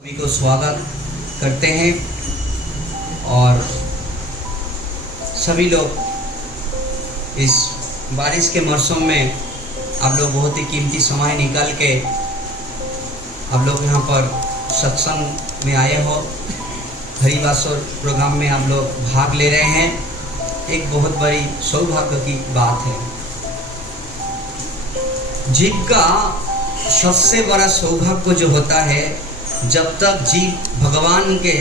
सभी को स्वागत करते हैं और सभी लोग इस बारिश के मौसम में आप लोग बहुत ही कीमती समय निकाल के आप लोग यहाँ पर सत्संग में आए हो। हरिवासर प्रोग्राम में आप लोग भाग ले रहे हैं। एक बहुत बड़ी सौभाग्य की बात है। जीव का सबसे बड़ा सौभाग्य जो होता है, जब तक जीव भगवान के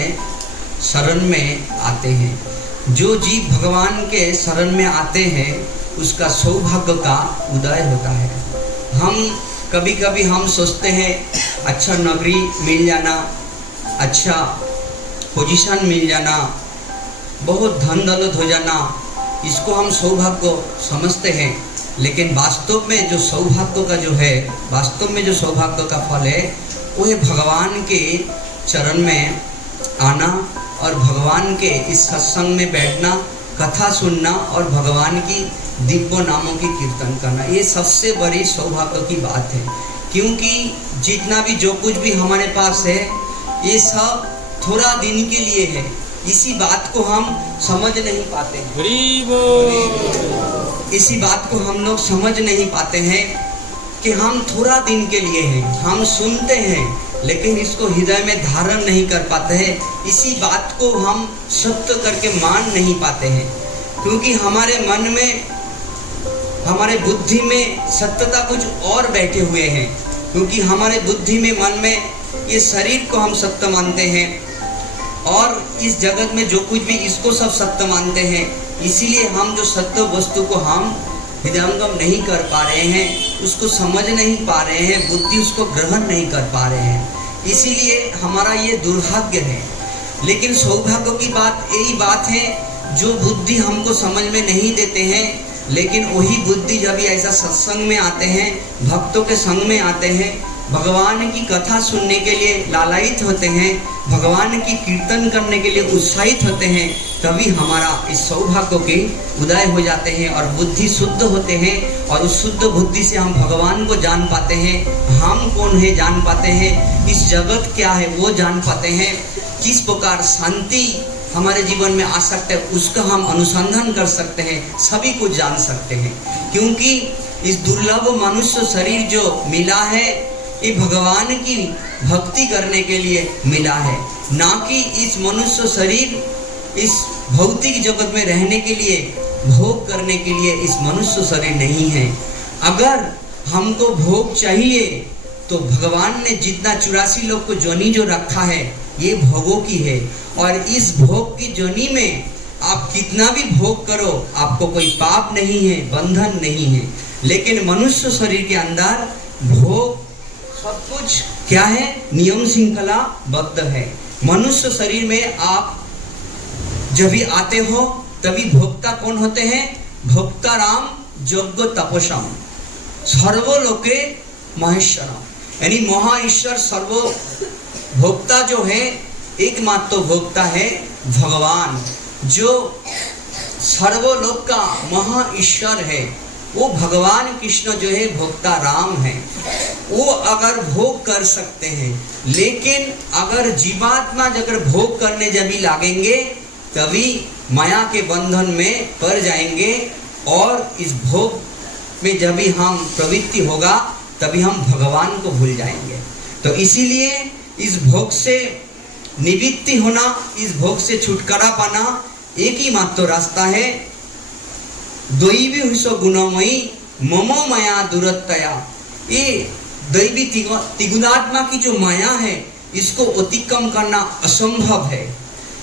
शरण में आते हैं। जो जीव भगवान के शरण में आते हैं उसका सौभाग्य का उदय होता है। हम कभी कभी हम सोचते हैं अच्छा नौकरी मिल जाना, अच्छा पोजीशन मिल जाना, बहुत धन दौलत हो जाना, इसको हम सौभाग्य समझते हैं। लेकिन वास्तव में जो सौभाग्य का जो है, वास्तव में जो सौभाग्य का फल है वो है भगवान के चरण में आना और भगवान के इस सत्संग में बैठना, कथा सुनना और भगवान की दिव्य नामों की कीर्तन करना। ये सबसे बड़ी सौभाग्य की बात है, क्योंकि जितना भी जो कुछ भी हमारे पास है ये सब थोड़ा दिन के लिए है। इसी बात को हम समझ नहीं पाते हैं। इसी बात को हम लोग समझ नहीं पाते हैं कि हम थोड़ा दिन के लिए हैं। हम सुनते हैं लेकिन इसको हृदय में धारण नहीं कर पाते हैं। इसी बात को हम सत्य करके मान नहीं पाते हैं, क्योंकि हमारे मन में, हमारे बुद्धि में सत्यता कुछ और बैठे हुए हैं। क्योंकि हमारे बुद्धि में, मन में ये शरीर को हम सत्य मानते हैं और इस जगत में जो कुछ भी इसको सब सत्य मानते हैं। इसीलिए हम जो सत्य वस्तु को हम हृदयंगम नहीं कर पा रहे हैं, उसको समझ नहीं पा रहे हैं, बुद्धि उसको ग्रहण नहीं कर पा रहे हैं। इसीलिए हमारा ये दुर्भाग्य है। लेकिन सौभाग्य की बात यही बात है, जो बुद्धि हमको समझ में नहीं देते हैं, लेकिन वही बुद्धि जब ऐसा सत्संग में आते हैं, भक्तों के संग में आते हैं, भगवान की कथा सुनने के लिए लालायित होते हैं, भगवान की कीर्तन करने के लिए उत्साहित होते हैं, तभी हमारा इस सौभाग्य के उदय हो जाते हैं और बुद्धि शुद्ध होते हैं। और उस शुद्ध बुद्धि से हम भगवान को जान पाते हैं, हम कौन है जान पाते हैं, इस जगत क्या है वो जान पाते हैं, किस प्रकार शांति हमारे जीवन में आ सकता है उसका हम अनुसंधान कर सकते हैं, सभी को जान सकते हैं। क्योंकि इस दुर्लभ मनुष्य शरीर जो मिला है ये भगवान की भक्ति करने के लिए मिला है, ना कि इस मनुष्य शरीर इस भौतिक जगत में रहने के लिए, भोग करने के लिए इस मनुष्य शरीर नहीं है। अगर हमको भोग चाहिए तो भगवान ने जितना 84 लोग को जोनी जो रखा है ये भोगों की है, और इस भोग की जोनी में आप कितना भी भोग करो आपको कोई पाप नहीं है, बंधन नहीं है। लेकिन मनुष्य शरीर के अंदर भोग सब कुछ क्या है, नियम श्रृंखला बद्ध है। मनुष्य शरीर में आप जब भी आते हो तभी भोक्ता कौन होते हैं, भोक्ता राम यज्ञ तपस्म सर्वलोके महेश्वरम, यानी महा ईश्वर सर्व भोक्ता जो है, एकमात्र भोक्ता है भगवान। जो सर्वलोक का महा ईश्वर है वो भगवान कृष्ण जो है भोक्ता राम है। वो अगर भोग कर सकते हैं, लेकिन अगर जीवात्मा अगर भोग करने जब भी लागेंगे तभी माया के बंधन में पड़ जाएंगे, और इस भोग में जब भी हम प्रवृत्ति होगा तभी हम भगवान को भूल जाएंगे। तो इसीलिए इस भोग से निवृत्ति होना, इस भोग से छुटकारा पाना एक ही मात्र रास्ता है। दैवी हुसो गुणमयी ममो माया दुरत्तया। ये दैवी त्रिगुणात्मा की जो माया है इसको अतिक्रम करना असंभव है,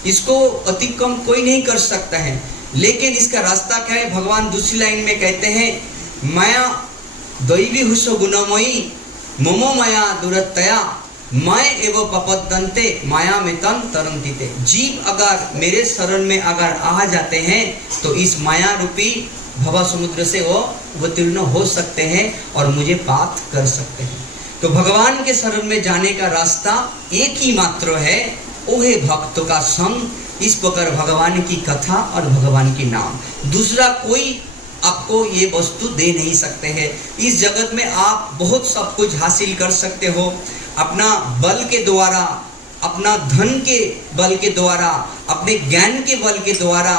इसको अतिक्रम कोई नहीं कर सकता है। लेकिन इसका रास्ता क्या है, भगवान दूसरी लाइन में कहते हैं माया दैवी हुसो गुणमयी ममो माया दुरत्तया मैं एवं पपदंते माया में तन तरंतिते। जीव अगर मेरे शरण में अगर आ जाते हैं तो इस माया रूपी भव समुद्र से वो अवतीर्ण हो सकते हैं और मुझे प्राप्त कर सकते हैं। तो भगवान के शरण में जाने का रास्ता एक ही मात्र है, वो है भक्तों का संग। इस प्रकार भगवान की कथा और भगवान की नाम, दूसरा कोई आपको ये वस्तु दे नहीं सकते हैं। इस जगत में आप बहुत सब कुछ हासिल कर सकते हो, अपना बल के द्वारा अपना धन के बल के द्वारा, अपने ज्ञान के बल के द्वारा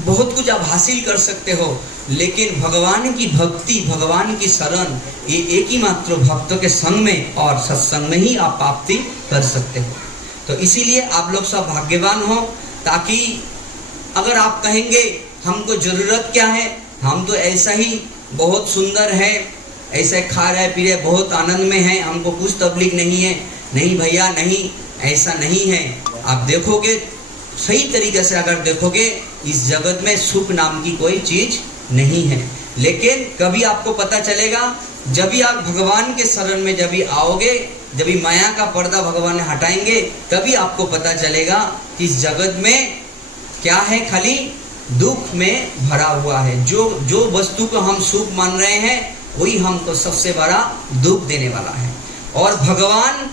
बहुत कुछ आप हासिल कर सकते हो, लेकिन भगवान की भक्ति, भगवान की शरण, ये एक ही मात्र भक्तों के संग में और सत्संग में ही आप प्राप्ति कर सकते हो। तो इसीलिए आप लोग सब भाग्यवान हो, ताकि अगर आप कहेंगे हमको जरूरत क्या है, हम तो ऐसा ही बहुत सुंदर है, ऐसे खा रहे पी रहे बहुत आनंद में है, हमको कुछ तकलीफ नहीं है, नहीं भैया नहीं, ऐसा नहीं है। आप देखोगे सही तरीके से, अगर देखोगे इस जगत में सुख नाम की कोई चीज नहीं है। लेकिन कभी आपको पता चलेगा जब भी आप भगवान के शरण में जब भी आओगे, जब भी माया का पर्दा भगवान हटाएंगे, तभी आपको पता चलेगा कि इस जगत में क्या है, खाली दुख में भरा हुआ है। जो वस्तु को हम सुख मान रहे हैं वही हमको सबसे बड़ा दुख देने वाला है। और भगवान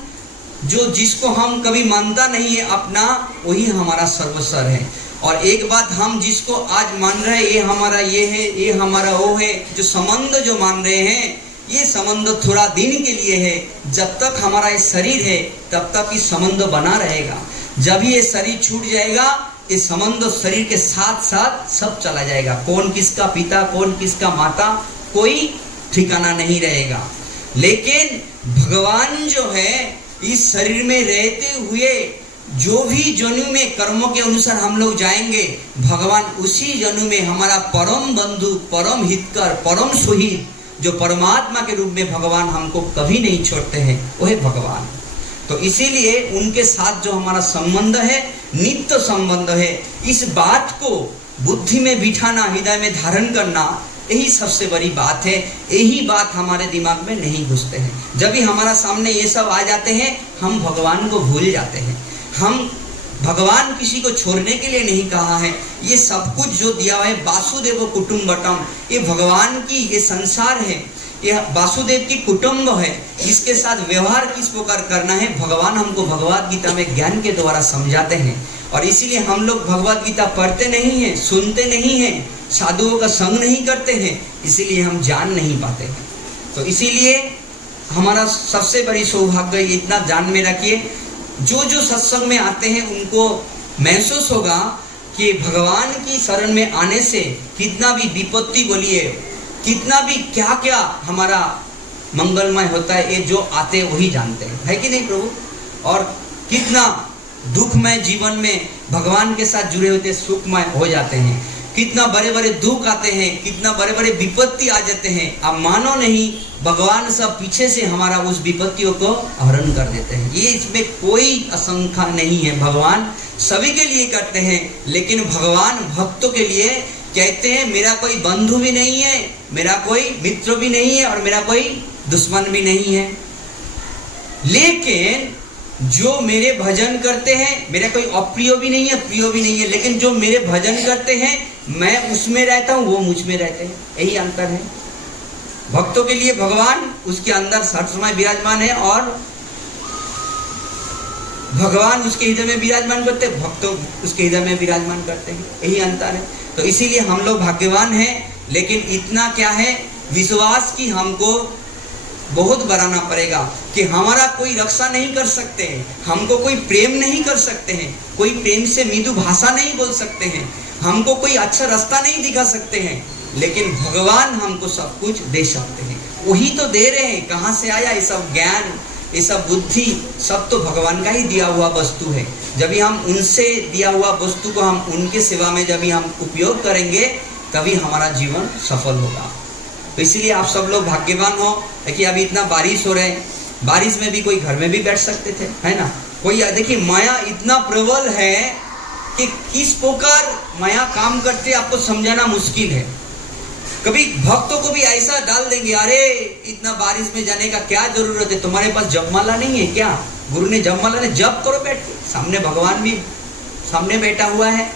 जो जिसको हम कभी मानता नहीं है अपना, वही हमारा सर्वस्व है। और एक बात, हम जिसको आज मान रहे हैं ये हमारा ये है, ये हमारा वो है, जो संबंध जो मान रहे हैं ये संबंध थोड़ा दिन के लिए है। जब तक हमारा ये शरीर है तब तक ये संबंध बना रहेगा। जब ये शरीर छूट जाएगा, ये संबंध शरीर के साथ साथ सब चला जाएगा। कौन किसका पिता, कौन किसका माता, कोई ठिकाना नहीं रहेगा। लेकिन भगवान जो है इस शरीर में रहते हुए जो भी जन्म में कर्मों के अनुसार हम लोग जाएंगे, भगवान उसी जन्म में हमारा परम बंधु, परम हितकर, परम सुहित, जो परमात्मा के रूप में भगवान हमको कभी नहीं छोड़ते हैं, वो है भगवान। तो इसीलिए उनके साथ जो हमारा संबंध है, नित्य संबंध है, इस बात को बुद्धि में बिठाना, हृदय में धारण करना, यही सबसे बड़ी बात है। यही बात हमारे दिमाग में नहीं घुसते हैं। जब भी हमारा सामने ये सब आ जाते हैं, हम भगवान को भूल जाते हैं। हम भगवान किसी को छोड़ने के लिए नहीं कहा है। ये सब कुछ जो दिया हुआ है, वासुदेव कुटुंबकम, ये भगवान की ये संसार है, ये वासुदेव की कुटुंब है। इसके साथ व्यवहार किस प्रकार करना है, भगवान हमको भगवद गीता में ज्ञान के द्वारा समझाते हैं। और इसीलिए हम लोग भगवद गीता पढ़ते नहीं हैं, सुनते नहीं हैं, साधुओं का संग नहीं करते हैं, इसीलिए हम जान नहीं पाते हैं। तो इसीलिए हमारा सबसे बड़ी सौभाग्य इतना जान में रखिए, जो सत्संग में आते हैं उनको महसूस होगा कि भगवान की शरण में आने से कितना भी विपत्ति बोलिए, कितना भी क्या क्या हमारा मंगलमय होता है, ये जो आते हैं वही जानते हैं, है कि नहीं प्रभु। और कितना दुखमय जीवन में भगवान के साथ जुड़े होते सुखमय हो जाते हैं, कितना बड़े बड़े दुख आते हैं, कितना बड़े बड़े विपत्ति आ जाते हैं। आप मानो नहीं, भगवान सब पीछे से हमारा उस विपत्तियों को हरण कर देते हैं। ये इसमें कोई आशंका नहीं है, भगवान सभी के लिए करते हैं। लेकिन भगवान भक्तों के लिए कहते हैं, मेरा कोई बंधु भी नहीं है, मेरा कोई मित्र भी नहीं है और मेरा कोई दुश्मन भी नहीं है। लेकिन जो मेरे भजन करते हैं, मेरा कोई अप्रिय भी नहीं है, प्रिय भी नहीं है, लेकिन जो मेरे भजन करते हैं मैं उसमें रहता हूँ, वो मुझ में रहते हैं। यही अंतर है। भक्तों के लिए भगवान उसके अंदर हर समय विराजमान है और भगवान उसके हृदय में विराजमान करते हैं, भक्तों उसके हृदय में विराजमान करते हैं। यही अंतर है। तो इसीलिए हम लोग भाग्यवान हैं। लेकिन इतना क्या है, विश्वास की हमको बहुत बढ़ाना पड़ेगा कि हमारा कोई रक्षा नहीं कर सकते हैं, हमको कोई प्रेम नहीं कर सकते हैं, कोई प्रेम से मृदु भाषा नहीं बोल सकते हैं, हमको कोई अच्छा रास्ता नहीं दिखा सकते हैं, लेकिन भगवान हमको सब कुछ दे सकते हैं। वही तो दे रहे हैं। कहाँ से आया ये सब ज्ञान, ये सब बुद्धि, सब तो भगवान का ही दिया हुआ वस्तु है। जब भी हम उनसे दिया हुआ वस्तु को हम उनके सेवा में जब भी हम उपयोग करेंगे, तभी हमारा जीवन सफल होगा। तो इसीलिए आप सब लोग भाग्यवान हो। देखिए अभी इतना बारिश हो रहा है, बारिश में भी कोई घर में भी बैठ सकते थे, है ना। कोई देखिए माया इतना प्रबल है कि किस प्रकार माया काम करते आपको समझाना मुश्किल है। कभी भक्तों को भी ऐसा डाल देंगे, अरे इतना बारिश में जाने का क्या जरूरत है, तुम्हारे पास जपमाला नहीं है क्या, गुरु ने जपमाला ने जप करो बैठ के, सामने भगवान भी सामने बैठा हुआ है।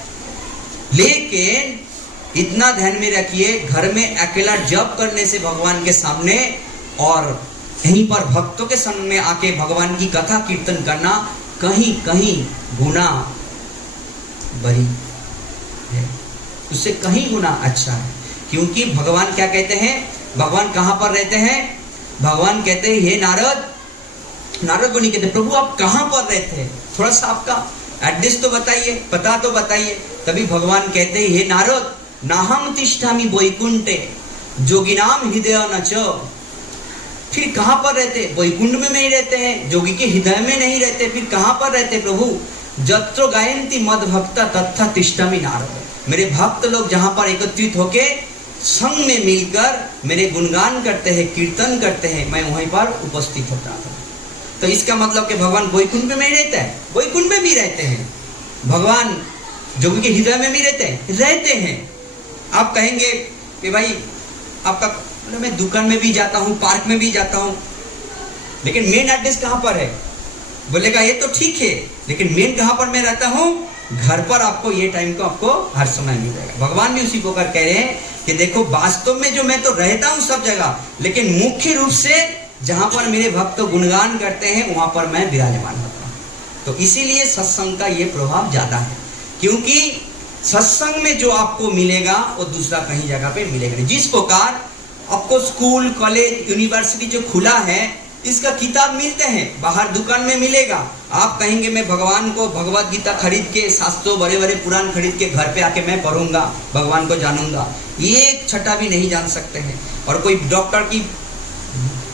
लेकिन इतना ध्यान में रखिए, घर में अकेला जप करने से भगवान के सामने और यहीं पर भक्तों के संग में आके भगवान की कथा कीर्तन करना कहीं कहीं गुना बड़ी है, उससे कहीं गुना अच्छा है। क्योंकि भगवान क्या कहते हैं, भगवान कहाँ पर रहते हैं, भगवान कहते हैं हे नारद, नारद मुनि कहते प्रभु आप कहाँ पर रहते हैं, थोड़ा सा आपका एड्रेस तो बताइए, पता तो बताइए। तभी भगवान कहते हैं हे नारद नाहम तिष्ठामि वैकुंठे जोगिनाम हृदय न च। फिर कहाँ पर रहते, वैकुंठ में नहीं रहते हैं, जोगी के हृदय में नहीं रहते, फिर कहाँ पर रहते प्रभु, जत्र गायन्ति मद भक्ता तथा तिष्ठामि नारद। मेरे भक्त लोग जहाँ पर एकत्रित होके संग में मिलकर मेरे गुणगान करते हैं, कीर्तन करते हैं, मैं वहीं पर उपस्थित होता हूँ। तो इसका मतलब कि भगवान वैकुंठ में नहीं रहता है, वैकुंठ में भी रहते हैं, भगवान जोगी के हृदय में भी रहते हैं। आप कहेंगे कि भाई आपका मैं दुकान में भी जाता हूँ, पार्क में भी जाता हूँ, लेकिन मेन एड्रेस कहाँ पर है? बोलेगा ये तो ठीक है, लेकिन मेन कहाँ पर मैं रहता हूँ? घर पर आपको ये टाइम को आपको हर समय मिल जाएगा। भगवान भी उसी प्रकार कह रहे हैं कि देखो वास्तव में जो मैं तो रहता हूँ सब जगह, लेकिन मुख्य रूप से जहाँ पर मेरे भक्त गुणगान करते हैं वहाँ पर मैं विराजमान होता हूँ। तो इसीलिए सत्संग का ये प्रभाव ज़्यादा है, क्योंकि सत्संग में जो आपको मिलेगा वो दूसरा कहीं जगह पे मिलेगा नहीं। जिस प्रकार आपको स्कूल कॉलेज यूनिवर्सिटी जो खुला है इसका किताब मिलते हैं, बाहर दुकान में मिलेगा। आप कहेंगे मैं भगवान को भगवत गीता खरीद के, शास्त्रों बड़े बड़े पुराण खरीद के घर पे आके मैं पढ़ूंगा, भगवान को जानूंगा, एक छठा भी नहीं जान सकते हैं। और कोई डॉक्टर की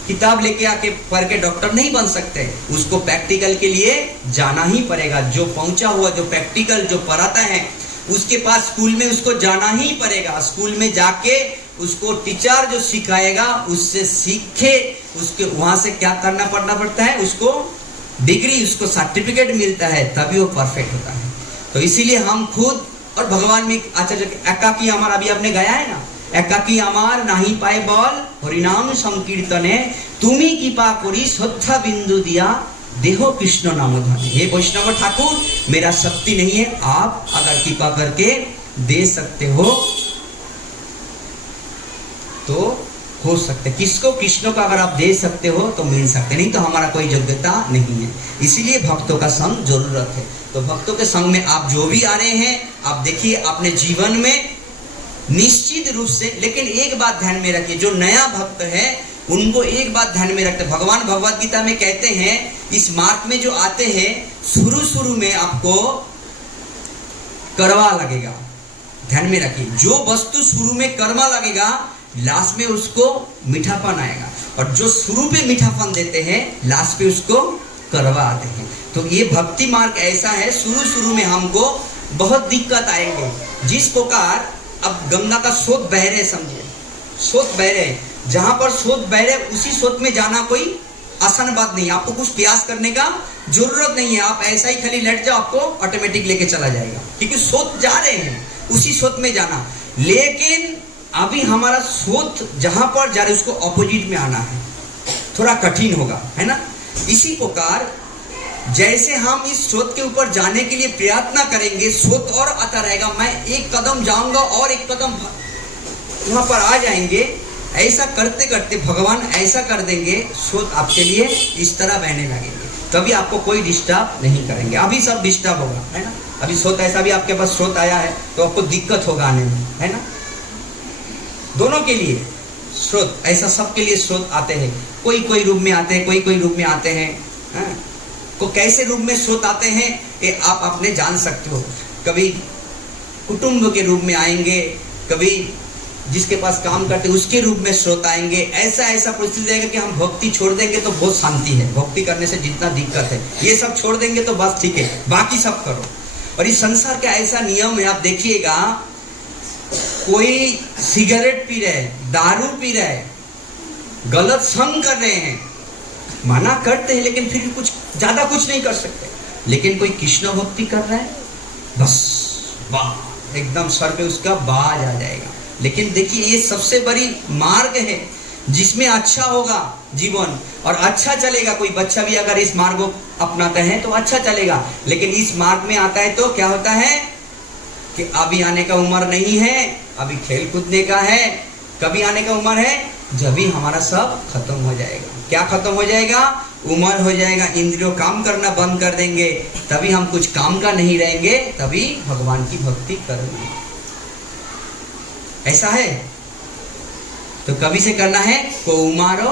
किताब लेके आके पढ़ के डॉक्टर नहीं बन सकते, उसको प्रैक्टिकल के लिए जाना ही पड़ेगा। जो पहुंचा हुआ, जो प्रैक्टिकल जो पढ़ाता है उसके पास स्कूल में उसको जाना ही पड़ेगा। स्कूल में जाके उसको टीचर जो सिखाएगा उससे सीखे, उसके वहां से क्या करना पड़ता है, उसको डिग्री, उसको सर्टिफिकेट मिलता है, तभी वो परफेक्ट होता है। तो इसीलिए हम खुद और भगवान में आचार्य एकाकी अमर, अभी आपने गाया है ना, एकाकी अमर नहीं पाए बल हरिनाम संकीर्तने तुम्ही कृपा करी श्रद्धा बिंदु दिया देहो कृष्ण नाम धाने। हे वैष्णव ठाकुर मेरा शक्ति नहीं है, आप अगर कृपा करके दे सकते हो तो हो सकते, किसको, कृष्ण को अगर आप दे सकते हो तो मिल सकते, नहीं तो हमारा कोई योग्यता नहीं है। इसीलिए भक्तों का संग जरूरत है। तो भक्तों के संग में आप जो भी आ रहे हैं, आप देखिए अपने जीवन में निश्चित रूप से, लेकिन एक बात ध्यान में रखिए, जो नया भक्त है उनको एक बात ध्यान में रखते, भगवान भगवत गीता में कहते हैं इस मार्ग में जो आते हैं शुरू में आपको कड़वा लगेगा। ध्यान में रखिए, जो वस्तु शुरू में कड़वा लगेगा लास्ट में उसको मीठापन आएगा, और जो शुरू पे मीठापन देते हैं लास्ट पे उसको कड़वा आते हैं। तो ये भक्ति मार्ग ऐसा है, शुरू में हमको बहुत दिक्कत आएंगे। जिस प्रकार अब गंगा का स्रोत बह रहे, समझिए स्रोत बह रहे, जहां पर स्रोत बह रहे उसी स्रोत में जाना कोई आसान बात नहीं है। आपको कुछ प्रयास करने का जरूरत नहीं है, आप ऐसा ही खाली लेट जाओ, आपको ऑटोमेटिक लेके चला जाएगा, क्योंकि स्रोत जा रहे हैं उसी स्रोत में जाना। लेकिन अभी हमारा स्रोत जहां पर जा रहे उसको ऑपोजिट में आना है, थोड़ा कठिन होगा, है ना। इसी प्रकार जैसे हम इस स्रोत के ऊपर जाने के लिए प्रयत्न करेंगे, स्रोत और आता रहेगा, मैं एक कदम जाऊंगा और एक कदम वहां पर आ जाएंगे। ऐसा करते करते भगवान ऐसा कर देंगे, स्रोत आपके लिए इस तरह बहने लगेंगे, तभी आपको कोई डिस्टर्ब नहीं करेंगे। अभी सब डिस्टर्ब होगा, है ना। अभी स्रोत ऐसा भी आपके पास स्रोत आया है तो आपको दिक्कत होगा आने में, है ना। दोनों के लिए स्रोत, ऐसा सबके लिए स्रोत आते हैं, कोई रूप में आते हैं, कोई रूप में आते हैं, को कैसे रूप में स्रोत आते हैं ये आप अपने जान सकते हो। कभी कुटुंब के रूप में आएंगे, कभी जिसके पास काम करते उसके रूप में स्रोत आएंगे। ऐसा परिस्थिति रहेगा कि हम भक्ति छोड़ देंगे तो बहुत शांति है, भक्ति करने से जितना दिक्कत है ये सब छोड़ देंगे तो बस ठीक है, बाकी सब करो। और इस संसार का ऐसा नियम है, आप देखिएगा कोई सिगरेट पी रहे, दारू पी रहे, गलत संग कर रहे हैं, मना करते हैं लेकिन फिर कुछ ज्यादा कुछ नहीं कर सकते। लेकिन कोई कृष्ण भक्ति कर रहा है, बस वाह एकदम सर पे उसका बाज आ जाएगा। लेकिन देखिए ये सबसे बड़ी मार्ग है जिसमें अच्छा होगा जीवन और अच्छा चलेगा। कोई बच्चा भी अगर इस मार्ग को अपनाते हैं तो अच्छा चलेगा, लेकिन इस मार्ग में आता है तो क्या होता है कि अभी आने का उम्र नहीं है, अभी खेल कूदने का है। कभी आने का उम्र है जब ही हमारा सब खत्म हो जाएगा। क्या खत्म हो जाएगा? उम्र हो जाएगा, इंद्रियों काम करना बंद कर देंगे, तभी हम कुछ काम का नहीं रहेंगे, तभी भगवान की भक्ति करेंगे। ऐसा है तो कभी से करना है, कौमारो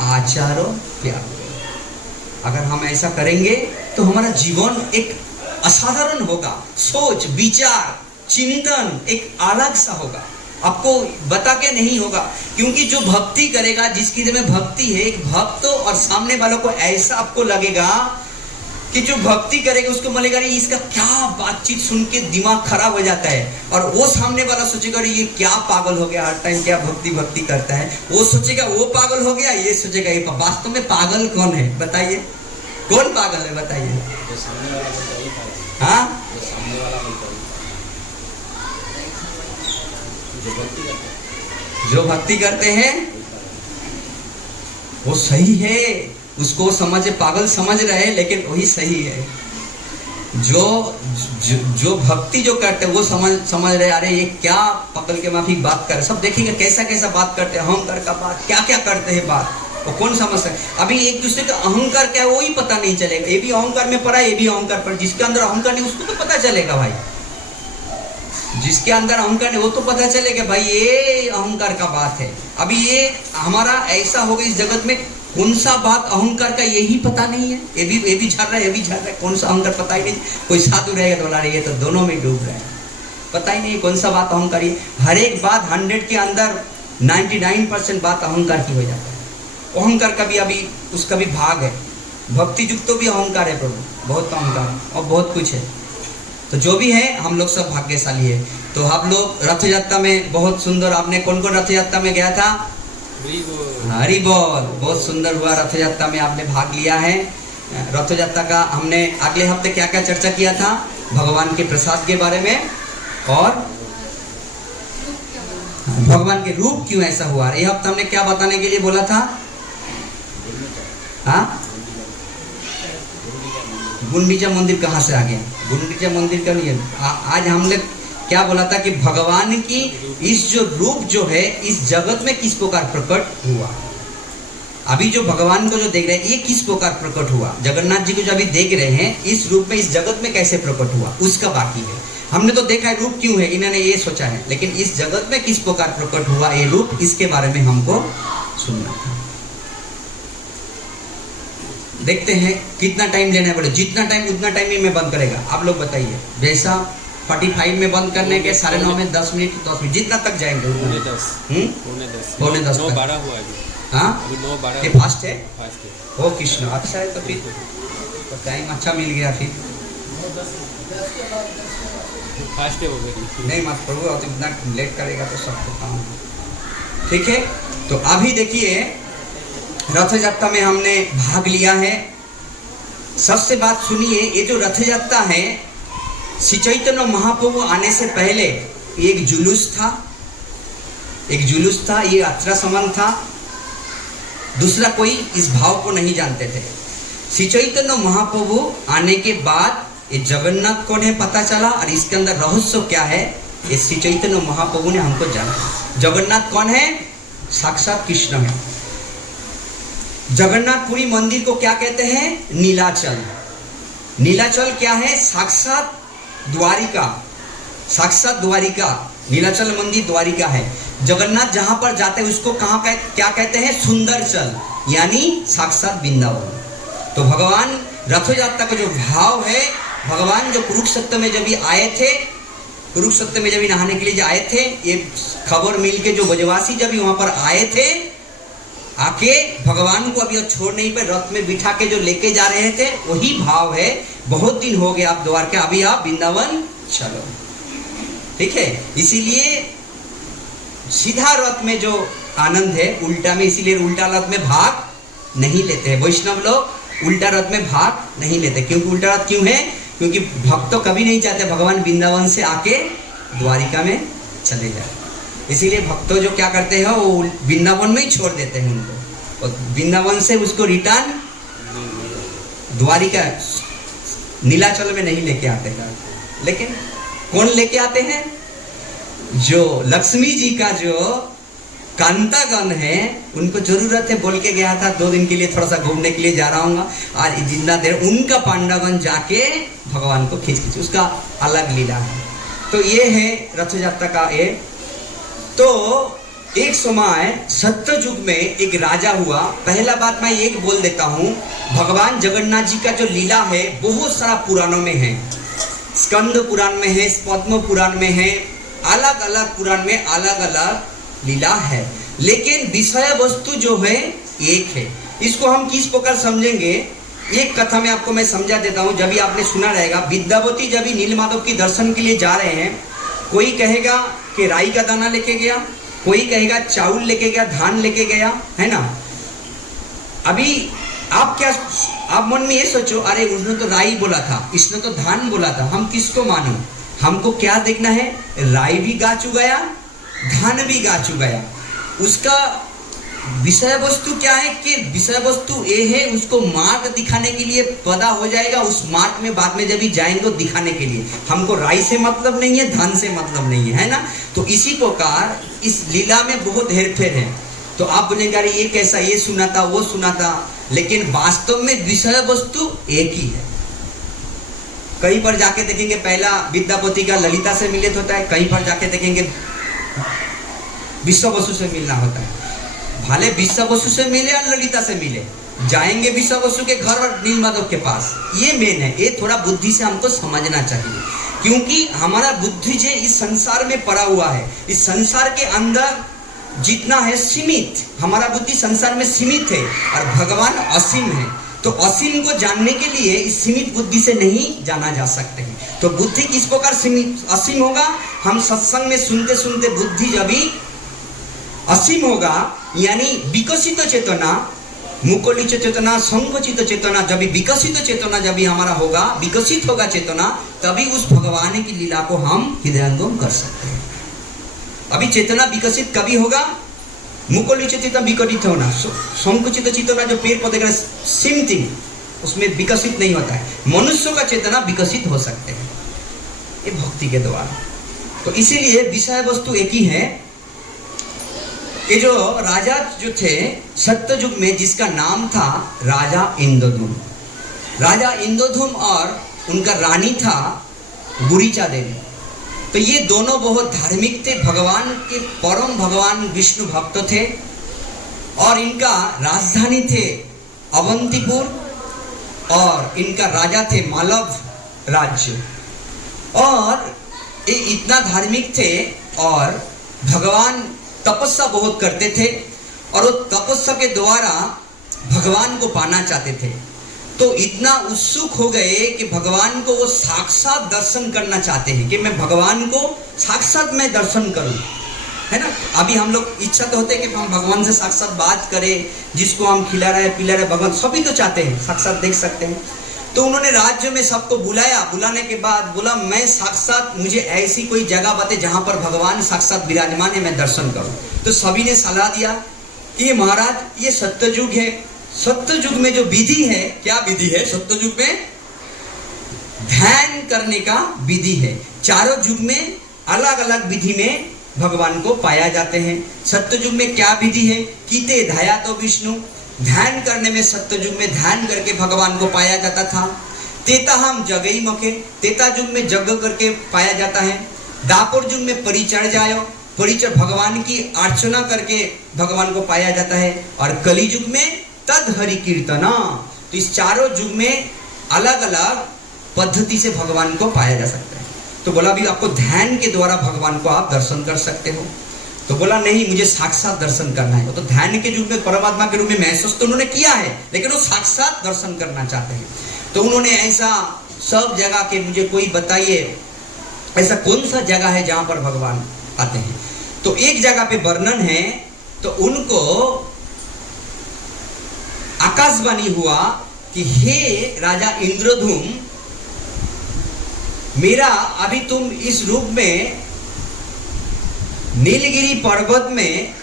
आचारो त्यागो। अगर हम ऐसा करेंगे तो हमारा जीवन एक असाधारण होगा, सोच विचार चिंतन एक अलग सा होगा, आपको बता के नहीं होगा। क्योंकि जो भक्ति करेगा, जिसकी में भक्ति है, एक भक्त और सामने वालों को ऐसा आपको लगेगा कि जो भक्ति करेगा उसको मिलेगा नहीं, इसका क्या बातचीत सुन के दिमाग खराब हो जाता है, और वो सामने वाला सोचेगा ये क्या पागल हो गया, हर टाइम क्या भक्ति भक्ति करता है, वो सोचेगा वो पागल हो गया, ये सोचेगा ये वास्तव में पागल कौन है बताइए, कौन पागल है बताइए? हाँ, जो भक्ति करते हैं वो सही है, उसको समझे पागल समझ रहे हैं लेकिन वही सही है। जो भक्ति जो करते हैं वो समझ रहे अरे ये क्या पकड़ के माफी बात कर, सब देखेंगे कैसा कैसा बात करते हैं, अहंकार का बात क्या क्या करते हैं बात, वो कौन समझ सकता? अभी एक दूसरे का अहंकार क्या है वो ही पता नहीं चलेगा, ये भी अहंकार में पड़ा, ये भी अहंकार पर, जिसके अंदर अहंकार नहीं उसको तो पता चलेगा भाई, जिसके अंदर अहंकार नहीं वो तो पता चलेगा भाई ये अहंकार का बात है। अभी ये हमारा ऐसा हो गया इस जगत में, कौन सा बात अहंकार का यही पता नहीं है, ये भी झड़ रहा है, ये भी झड़ रहा है, कौन सा अहंकार पता ही नहीं। कोई साधु रहेगा तो बोला ये तो दोनों में डूब रहा है, पता ही नहीं कौन सा बात अहंकार है। हर एक बात 100 के अंदर 99% बात अहंकार की हो जाता है। अहंकार का भी अभी उसका भी भाग है, भक्ति युक्त तो भी अहंकार है प्रभु, बहुत अहंकार और बहुत कुछ है। तो जो भी है हम लोग सब भाग्यशाली है। तो आप लोग रथ यात्रा में बहुत सुंदर, आपने कौन कौन रथ यात्रा में गया था? हरि बोल, बहुत सुंदर हुआ, रथ यात्रा में आपने भाग लिया है। रथ यात्रा का हमने अगले हफ्ते क्या क्या चर्चा किया था? भगवान के प्रसाद के बारे में और भगवान के रूप क्यों ऐसा हुआ। ये हफ्ता हमने क्या बताने के लिए बोला था? हाँ, गुंडीचा मंदिर कहाँ से आ गया? गुंडीचा मंदिर का नहीं है। आज हमने क्या बोला था कि भगवान की इस जो रूप जो है इस जगत में किस प्रकार प्रकट हुआ। अभी जो भगवान को जो देख रहे हैं ये किस प्रकार प्रकट हुआ, जगन्नाथ जी को जो अभी देख रहे हैं इस रूप में इस जगत में कैसे प्रकट हुआ उसका बाकी है। हमने तो देखा है रूप क्यों है, इन्होंने ये सोचा है, लेकिन इस जगत में किस प्रकार प्रकट हुआ ये रूप, इसके बारे में हमको सुनना था। देखते हैं कितना टाइम लेना पड़े, जितना टाइम उतना टाइम ही में बंद करेगा। आप लोग बताइए, जैसा 45 में बंद करने के 9:30 में 10 मिनट जितना तक जाएंगे। पौने 10 12 हुआ है। हाँ, ये फास्ट है, ओ कृष्ण, अच्छा है। तो फिर तो टाइम अच्छा मिल गया, फिर फास्ट है वो नहीं मत प्रभु, और इतना लेट करेगा तो सबको काम। ठीक है, तो अभी देखिए रथ यात्रा में हमने भाग लिया है। सबसे बात सुनिए, ये जो रथ यात्रा है श्री चैतन्य महाप्रभु आने से पहले एक जुलूस था, ये यात्रा समान था। दूसरा कोई इस भाव को नहीं जानते थे। श्री चैतन्य महाप्रभु आने के बाद ये जगन्नाथ कौन है पता चला, और इसके अंदर रहस्य क्या है ये श्री चैतन्य महाप्रभु ने हमको जाना। जगन्नाथ कौन है? साक्षात कृष्ण है। जगन्नाथपुरी मंदिर को क्या कहते हैं? नीलाचल। नीलाचल क्या है? साक्षात द्वारिका, साक्षात द्वारिका। नीलाचल मंदिर द्वारिका है। जगन्नाथ जहां पर जाते हैं उसको क्या कहते हैं? सुंदरचल, यानी साक्षात वृंदावन। तो भगवान रथ यात्रा का जो भाव है, भगवान जो कुरुक्षेत्र में जब भी आए थे, कुरुक्षेत्र में जब भी नहाने के लिए आए थे, ये खबर मिल के जो ब्रजवासी जब भी वहां पर आए थे, आके भगवान को अभी छोड़ नहीं पे रथ में बिठा के जो लेके जा रहे थे, वही भाव है। बहुत दिन हो गए आप द्वारका, अभी आप वृंदावन चलो। ठीक है, इसीलिए सीधा रथ में जो आनंद है उल्टा में, इसीलिए उल्टा रथ में भाग नहीं लेते हैं वैष्णव लोग, उल्टा रथ में भाग नहीं लेते। क्योंकि उल्टा रथ क्यों है? क्योंकि भक्त तो कभी नहीं चाहते भगवान वृंदावन से आके द्वारिका में चले जाए। इसीलिए भक्तों जो क्या करते हैं वो वृंदावन में ही छोड़ देते हैं उनको, और वृंदावन से उसको रिटर्न द्वारिका नीलाचल में नहीं लेके आते हैं। लेकिन कौन लेके आते हैं? जो लक्ष्मी जी का जो कांतागण है उनको जरूरत है, बोल के गया था 2 दिन के लिए थोड़ा सा घूमने के लिए जा रहा हूँ, और जितना देर उनका पांडवगण जाके भगवान को खींच उसका अलग लीला है। तो ये है रथ यात्रा का ये। तो एक समय सत्ययुग में एक राजा हुआ। पहला बात मैं एक बोल देता हूँ, भगवान जगन्नाथ जी का जो लीला है बहुत सारा पुराणों में है। स्कंद पुराण में है, पद्म पुराण में है, अलग अलग पुराण में अलग अलग लीला है, लेकिन विषय वस्तु जो है एक है। इसको हम किस प्रकार समझेंगे, एक कथा में आपको मैं समझा देता हूँ। जब भी आपने सुना रहेगा, विद्यावती जब भी नीलमाधव के दर्शन के लिए जा रहे हैं, कोई कहेगा कि राई का दाना लेके गया, कोई कहेगा चावल लेके गया, धान लेके गया, है ना। अभी आप मन में ये सोचो, अरे उसने तो राई बोला था, इसने तो धान बोला था, हम किसको मानो। हमको क्या देखना है, राई भी गा चुकाया, धान भी गा चुकाया। उसका विषय वस्तु क्या है कि विषय वस्तु ये है, उसको मार्ग दिखाने के लिए पता हो जाएगा। उस मार्ग में बाद में जब भी जाएंगे तो दिखाने के लिए, हमको राई से मतलब नहीं है, धान से मतलब नहीं है ना। तो इसी प्रकार इस लीला में बहुत हेरफेर है। तो आप बोलेंगे अरे ये कैसा, ये सुना था, वो सुना था, लेकिन वास्तव में विषय वस्तु एक ही है। कहीं पर जाके देखेंगे पहला विद्यापति का ललिता से मिलित होता है, कहीं पर जाके देखेंगे विश्व वसु से मिलना होता है। भले विश्व वसु से मिले और ललिता से मिले, जाएंगे विश्व वसु के घर और नीलमाधव के पास। ये मेन है, ये थोड़ा बुद्धि से हमको समझना चाहिए, क्योंकि हमारा बुद्धि जो इस संसार में पड़ा हुआ है, इस संसार के अंदर जितना है सीमित, हमारा बुद्धि संसार में सीमित है और भगवान असीम है। तो असीम को जानने के लिए इस सीमित बुद्धि से नहीं जाना जा सकते हैं। तो बुद्धि किस प्रकार सीमित असीम होगा, हम सत्संग में सुनते सुनते बुद्धि जब भी असीम होगा, यानी विकसित चेतना, मुकुलित चेतना, संकुचित चेतना, जब भी विकसित चेतना जब भी हमारा होगा, विकसित होगा चेतना, तभी उस भगवान की लीला को हम हृदयंगम कर सकते हैं। अभी चेतना विकसित कभी होगा, मुकुलित चेतना विकसित होना, संकुचित चेतना जो पेड़ पौधे का सेम थिंग, उसमें विकसित नहीं होता है। मनुष्य का चेतना विकसित हो सकते हैं ये भक्ति के द्वारा। तो इसीलिए विषय वस्तु एक ही है। ये जो राजा जो थे सत्ययुग में, जिसका नाम था राजा इंद्रधूम, राजा इंद्रधूम और उनका रानी था गुरीचा देवी। तो ये दोनों बहुत धार्मिक थे, भगवान के परम भगवान विष्णु भक्त थे, और इनका राजधानी थे अवंतीपुर, और इनका राजा थे मालव राज्य। और ये इतना धार्मिक थे और भगवान तपस्या बहुत करते थे, और वो तपस्या के द्वारा भगवान को पाना चाहते थे। तो इतना उत्सुक हो गए कि भगवान को वो साक्षात दर्शन करना चाहते हैं, कि मैं भगवान को साक्षात मैं दर्शन करूं, है ना। अभी हम लोग इच्छा तो होते हैं कि हम भगवान से साक्षात बात करें, जिसको हम खिला रहे पिला रहे, भगवान सभी तो चाहते हैं साक्षात देख सकते हैं। तो उन्होंने राज्य में सबको बुलाया, बुलाने के बाद बोला मैं साक्षात, मुझे ऐसी कोई जगह बते जहां पर भगवान साक्षात विराजमान है, मैं दर्शन करूं। तो सभी ने सलाह दिया कि महाराज ये सत्ययुग है, सत्ययुग में जो विधि है, क्या विधि है सत्ययुग में, ध्यान करने का विधि है। चारों युग में अलग अलग विधि में भगवान को पाया जाते हैं। सत्ययुग में क्या विधि है, कीते धाया तो विष्णु, ध्यान करने में सत्ययुग में ध्यान करके भगवान को पाया जाता था। तेता हम जगई मके, तेता युग में जग करके पाया जाता है। दापर युग में परिचर जायो, परिचर भगवान की अर्चना करके भगवान को पाया जाता है। और कली युग में तद हरि कीर्तना। तो इस चारों युग में अलग अलग पद्धति से भगवान को पाया जा सकता है। तो बोला भी आपको ध्यान के द्वारा भगवान को आप दर्शन कर सकते हो। तो बोला नहीं, मुझे साक्षात दर्शन करना है। तो ध्यान के युग में परमात्मा के रूप में महसूस तो उन्होंने किया है, लेकिन वो साक्षात दर्शन करना चाहते हैं। तो उन्होंने ऐसा सब जगह के, मुझे कोई बताइए ऐसा कौन सा जगह है जहां पर भगवान आते हैं। तो एक जगह पे वर्णन है, तो उनको आकाशवाणी हुआ कि हे राजा इंद्रधूम, मेरा अभी तुम इस रूप में नीलगिरी पर्वत में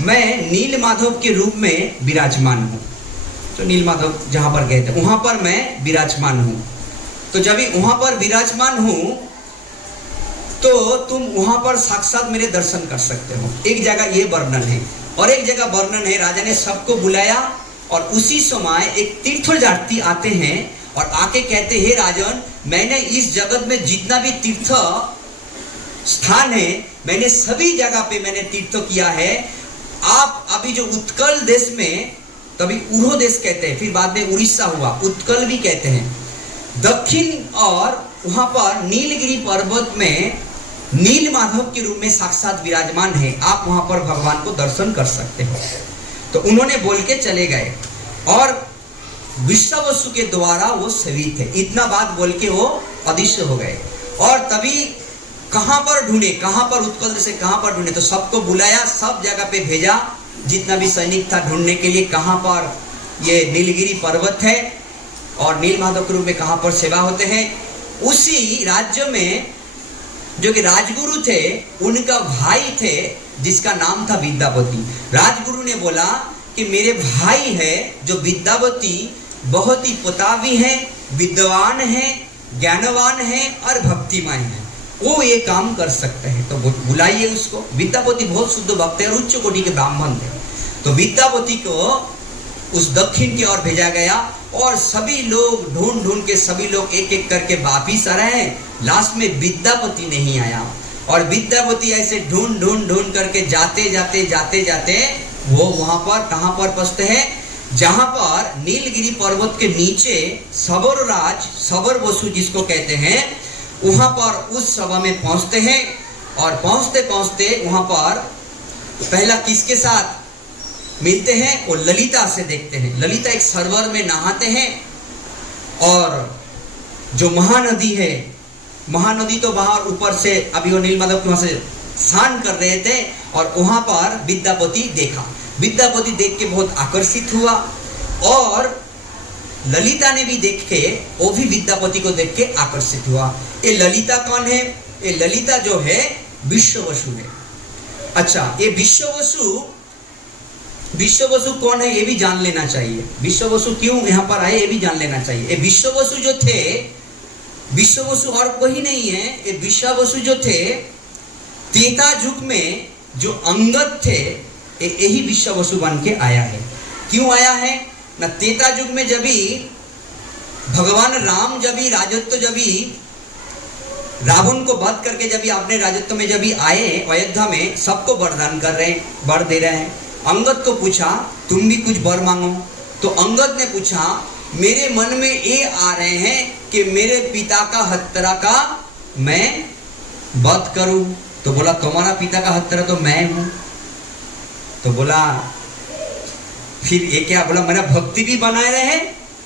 मैं नीलमाधव के रूप में विराजमान हूं। तो नीलमाधव जहां पर गए थे वहां पर मैं विराजमान हूं। तो जब भी वहां पर विराजमान हूं तो तुम वहां पर साक्षात मेरे दर्शन कर सकते हो। एक जगह ये वर्णन है, और एक जगह वर्णन है राजा ने सबको बुलाया, और उसी समय एक तीर्थयात्री आते हैं और आके कहते हैं, हे राजन, मैंने इस जगत में जितना भी तीर्थ स्थान है मैंने सभी जगह पे मैंने तीर्थ किया है। आप अभी जो उत्कल देश में, तभी उड़ो देश कहते हैं, फिर बाद में उड़ीसा हुआ, उत्कल भी कहते हैं। दक्षिण और वहां पर नीलगिरी पर्वत में नील माधव के रूप में साक्षात विराजमान है। आप वहां पर भगवान को दर्शन कर सकते हो। तो उन्होंने बोल के चले गए और विश्वावसु के द्वारा वो सेवित थे। इतना बात बोल के वो अदृश्य हो गए। और तभी कहां पर ढूंढे, कहां पर उत्कल से कहां पर ढूंढे, तो सबको बुलाया, सब जगह पे भेजा, जितना भी सैनिक था ढूंढने के लिए कहां पर ये नीलगिरी पर्वत है और नील माधव के रूप में कहां पर सेवा होते हैं। उसी राज्य में जो कि राजगुरु थे, उनका भाई थे जिसका नाम था विद्यापति। राजगुरु ने बोला कि मेरे भाई है जो विद्यापति, बहुत ही प्रतापी है, विद्वान है, ज्ञानवान है और भक्तिमान है, वो ये काम कर सकते हैं, तो बुलाइए उसको। विद्यापति बहुत शुद्ध भक्त है और उच्च कोटि के ब्राह्मण थे। तो विद्यापति को उस दक्षिण की ओर भेजा गया और सभी लोग ढूंढ ढूंढ के सभी लोग एक एक करके वापिस आ रहे हैं। लास्ट में विद्यापति नहीं आया और विद्यापति ऐसे ढूंढ ढूंढ ढूंढ करके जाते जाते जाते जाते वो वहां पर कहां पर पहुंचते हैं, जहां पर नीलगिरी पर्वत के नीचे सबर राज, सबर बसु जिसको कहते हैं, वहां पर उस सभा में पहुंचते हैं। और पहुंचते पहुंचते वहां पर पहला किसके साथ मिलते हैं, वो ललिता से देखते हैं। ललिता एक सरोवर में नहाते हैं और जो महानदी है, महानदी तो बाहर ऊपर से अभी वो नील माधव वहां से स्नान कर रहे थे और वहां पर विद्यापति देखा। विद्यापति देख के बहुत आकर्षित हुआ और ललिता ने भी देख के, वो भी विद्यापति को देख के आकर्षित हुआ। ये ललिता कौन है? ये ललिता जो है विश्वावसु है। अच्छा, ये विश्वावसु कौन है ये भी जान लेना चाहिए। विश्वावसु क्यों यहाँ पर आए ये भी जान लेना चाहिए। ये विश्वावसु जो थे, विश्वावसु और कोई नहीं है, ये विश्वावसु जो थे त्रेता युग में जो अंगद थे, यही विश्वावसु बन के आया है। क्यों आया है ना? त्रेता युग में जब भगवान राम जब राजत्व, जब रावण को वध करके जब अपने राजत्व में जब आए अयोध्या में, सबको वरदान कर रहे हैं, वर दे रहे हैं। अंगद को पूछा तुम भी कुछ वर मांगो, तो अंगद ने पूछा मेरे मन में ये आ रहे हैं कि मेरे पिता का हत्या का मैं वध करूं। तो बोला तुम्हारा पिता का हत्या तो मैं हूं। तो बोला फिर ये क्या? बोला मेरा भक्ति भी बनाए रहे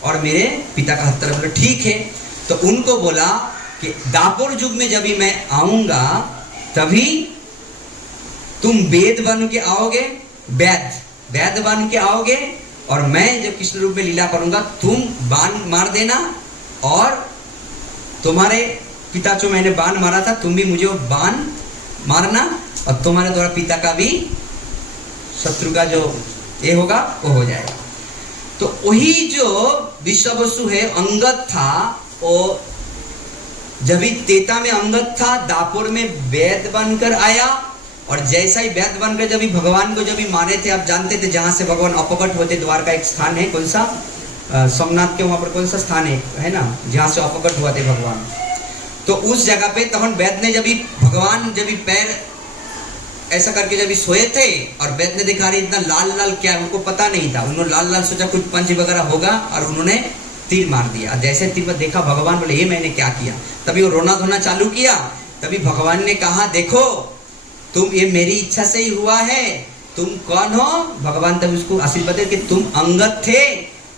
और मेरे पिता का हत्या। बोला ठीक है। तो उनको बोला कि दापर युग में जब मैं आऊंगा तभी तुम वेद बन के आओगे, वैद बन के आओगे और मैं जब कृष्ण रूप में लीला करूंगा तुम बाण मार देना और तुम्हारे पिता जो मैंने बाण मारा था तुम भी मुझे वो बाण मारना और तुम्हारे द्वारा पिता का भी शत्रु का जो ये होगा वो हो जाएगा। तो वही जो विश्वावसु है अंगद था, वो जब त्रेता में अंगद था, दापुर में वैद बनकर आया और जैसा ही वैद बनकर जब भगवान को जब मारे थे, आप जानते थे जहां से भगवान अपकट होते, द्वारका एक स्थान है, कौन सा? सोमनाथ के वहां पर कौन सा स्थान है ना, जहां से अपकट हुआ थे भगवान। तो उस जगह पे तब वैद ने जब भगवान जब पैर ऐसा करके जब सोए थे और वैद ने देखा रही इतना लाल लाल क्या है, उनको पता नहीं था। उन्होंने लाल लाल सोचा कुछ पंच वगैरह होगा और उन्होंने तीर मार दिया। जैसे तीर में देखा भगवान, बोले ये मैंने क्या किया। तभी वो रोना धोना चालू किया। तभी भगवान ने कहा देखो तुम, ये मेरी इच्छा से ही हुआ है, तुम कौन हो? भगवान तब उसको आशीर्वाद दे कि तुम अंगद थे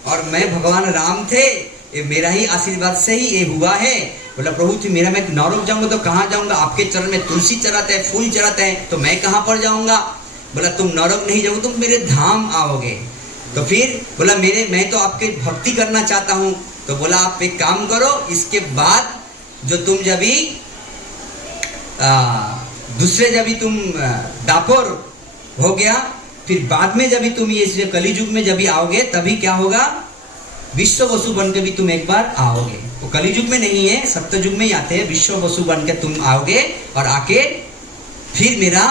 और मैं भगवान राम थे, ये मेरा ही आशीर्वाद से ही ये हुआ है। बोला प्रभु तुम मेरा, मैं नरक जाऊंगा तो कहाँ जाऊंगा? आपके चरण में तुलसी चढ़ाते हैं, फूल चढ़ाते हैं, तो मैं कहाँ पर जाऊंगा? बोला तुम नरक नहीं जाओगे, तुम मेरे धाम आओगे। तो फिर बोला मैं तो आपके भक्ति करना चाहता हूँ। तो बोला आप एक काम करो, इसके बाद जो तुम जब दूसरे जब तुम दापोर हो गया, फिर बाद में जब तुम ये कलियुग में जब आओगे तभी क्या होगा? विश्वावसु बन के भी तुम एक बार आओगे। वो कलियुग में नहीं है, सत्ययुग में ही आते हैं। विश्वावसु बन के तुम आओगे और आके फिर मेरा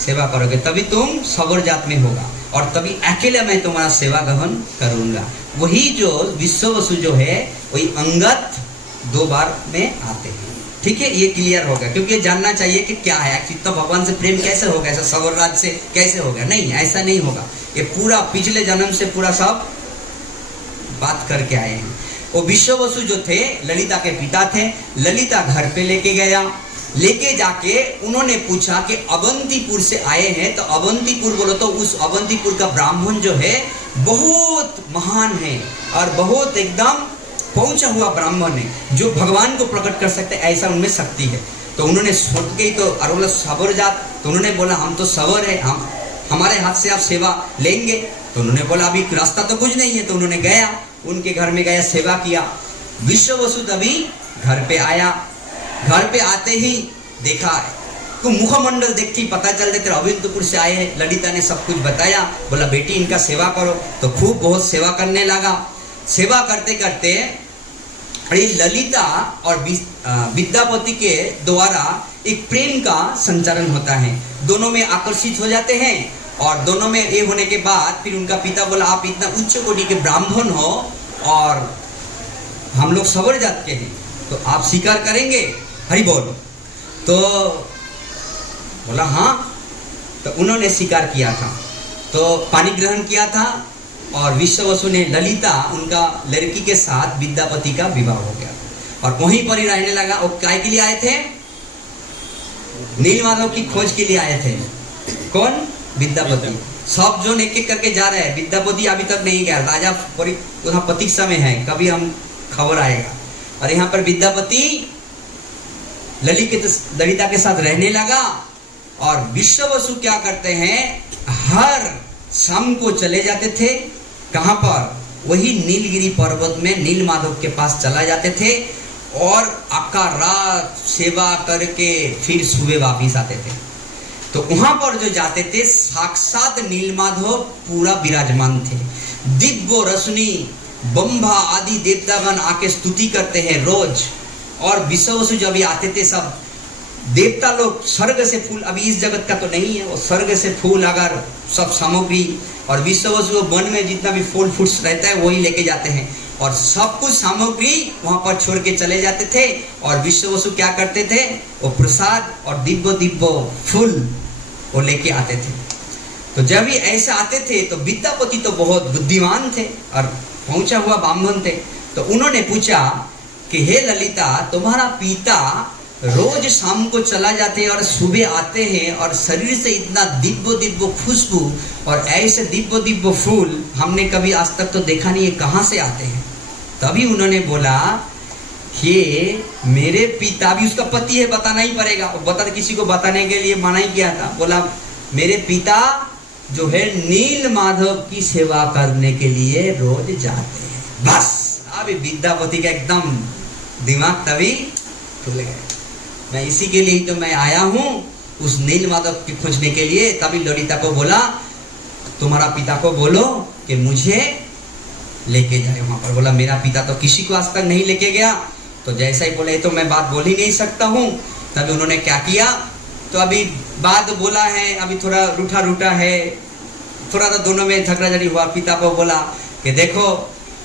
सेवा करोगे, तभी तुम सबर जात में होगा और तभी अकेले मैं तुम्हारा सेवा ग्रहण करूंगा। वही जो विश्वावसु जो है वही अंगद 2 बार में आते हैं। ठीक है, ये क्लियर होगा, क्योंकि ये जानना चाहिए कि क्या है एक्चुअली, तो भगवान से प्रेम कैसे होगा, ऐसा सवर राज से कैसे होगा, नहीं ऐसा नहीं होगा। ये पूरा पिछले जन्म से पूरा सब बात करके आए हैं। वो विश्ववसु जो थे ललिता के पिता थे, ललिता घर पे लेके गया, लेके जाके उन्होंने पूछा कि अवंतीपुर से आए हैं, तो अवंतीपुर बोलो तो उस अवंतीपुर का ब्राह्मण जो है बहुत महान है और बहुत एकदम पहुंचा हुआ ब्राह्मण है, जो भगवान को प्रकट कर सकते हैं, ऐसा उनमें शक्ति है। तो उन्होंने सोच के ही तो अरे सबर जात, तो उन्होंने बोला हम तो सवर है, हम हमारे हाथ से आप सेवा लेंगे। तो उन्होंने बोला अभी रास्ता तो कुछ नहीं है। तो उन्होंने गया, उनके घर में गया, सेवा किया। विश्ववसु तभी घर पे आया, घर पे आते ही देखा तो मुखमंडल देखती पता चल देते अवंतीपुर से आए हैं। ललिता ने सब कुछ बताया, बोला बेटी इनका सेवा करो। तो खूब बहुत सेवा करने लगा। सेवा करते करते ललिता और विद्यापति के द्वारा एक प्रेम का संचारण होता है, दोनों में आकर्षित हो जाते हैं। और दोनों में ये होने के बाद फिर उनका पिता बोला आप इतना उच्च कोटि के ब्राह्मण हो और हम लोग सवर जात के हैं, तो आप स्वीकार करेंगे, हरि बोलो। तो बोला हाँ। तो उन्होंने स्वीकार किया था, तो पानी ग्रहण किया था और विश्ववसु ने ललिता उनका लड़की के साथ विद्यापति का विवाह हो गया और वहीं पर ही रहने लगा। और काय के लिए आए थे? नीलमाधव की खोज के लिए आए थे। कौन? विद्यापति। सब जो एक एक करके जा रहे हैं, विद्यापति अभी तक नहीं गया, राजा प्रतीक्षा में है, कभी हम खबर आएगा। और यहाँ पर विद्यापति ललिता के साथ रहने लगा। और विश्ववसु क्या करते हैं, हर शाम को चले जाते थे, कहां पर? वही नीलगिरी पर्वत में नीलमाधव के पास चला जाते थे और आका रात सेवा करके फिर सुबह वापिस आते थे। तो वहां पर जो जाते थे साक्षात नीलमाधव पूरा विराजमान थे। दिव्य रश्मि बंभा आदि देवतागण आके स्तुति करते हैं रोज। और विश्ववसु जब भी आते थे सब देवता लोग स्वर्ग से फूल, अभी इस जगत का तो नहीं है, वो स्वर्ग से फूल अगर सब सामग्री, और विश्ववसु वन में जितना भी फूल फूट्स रहता है वही लेके जाते हैं और सब कुछ सामग्री वहां पर छोड़ के चले जाते थे। और विश्ववसु क्या करते थे, वो प्रसाद और दिव्य दिव्य फूल वो लेके आते थे। तो जब भी ऐसे आते थे तो विद्यापति तो बहुत बुद्धिमान थे और पहुंचा हुआ ब्राह्मण थे। तो उन्होंने पूछा कि हे ललिता, तुम्हारा पिता रोज शाम को चला जाते हैं और सुबह आते हैं और शरीर से इतना दिव्य दिव्य खुशबू और ऐसे दिव्य दिव्य फूल हमने कभी आज तक तो देखा नहीं है, कहाँ से आते हैं? तभी उन्होंने बोला ये मेरे पिता, भी उसका पति है, बताना ही पड़ेगा, बता किसी को बताने के लिए मना ही किया था। बोला मेरे पिता जो है नीलमाधव की सेवा करने के लिए रोज जाते हैं। बस अभी विद्यापति का एकदम दिमाग तभी खुल गया। मैं इसी के लिए तो मैं आया हूँ, उस नीलमाधव की खोजने के लिए। तभी ललिता को बोला तुम्हारा पिता को बोलो कि मुझे लेके जाए वहां पर। बोला मेरा पिता तो किसी को आज तक नहीं लेके गया। तो जैसा ही बोले तो मैं बात बोल ही नहीं सकता हूँ। तभी उन्होंने क्या किया, तो अभी बात बोला है, अभी थोड़ा रूठा रूठा है, थोड़ा तो दोनों में झगड़ाझड़ी हुआ। पिता को बोला कि देखो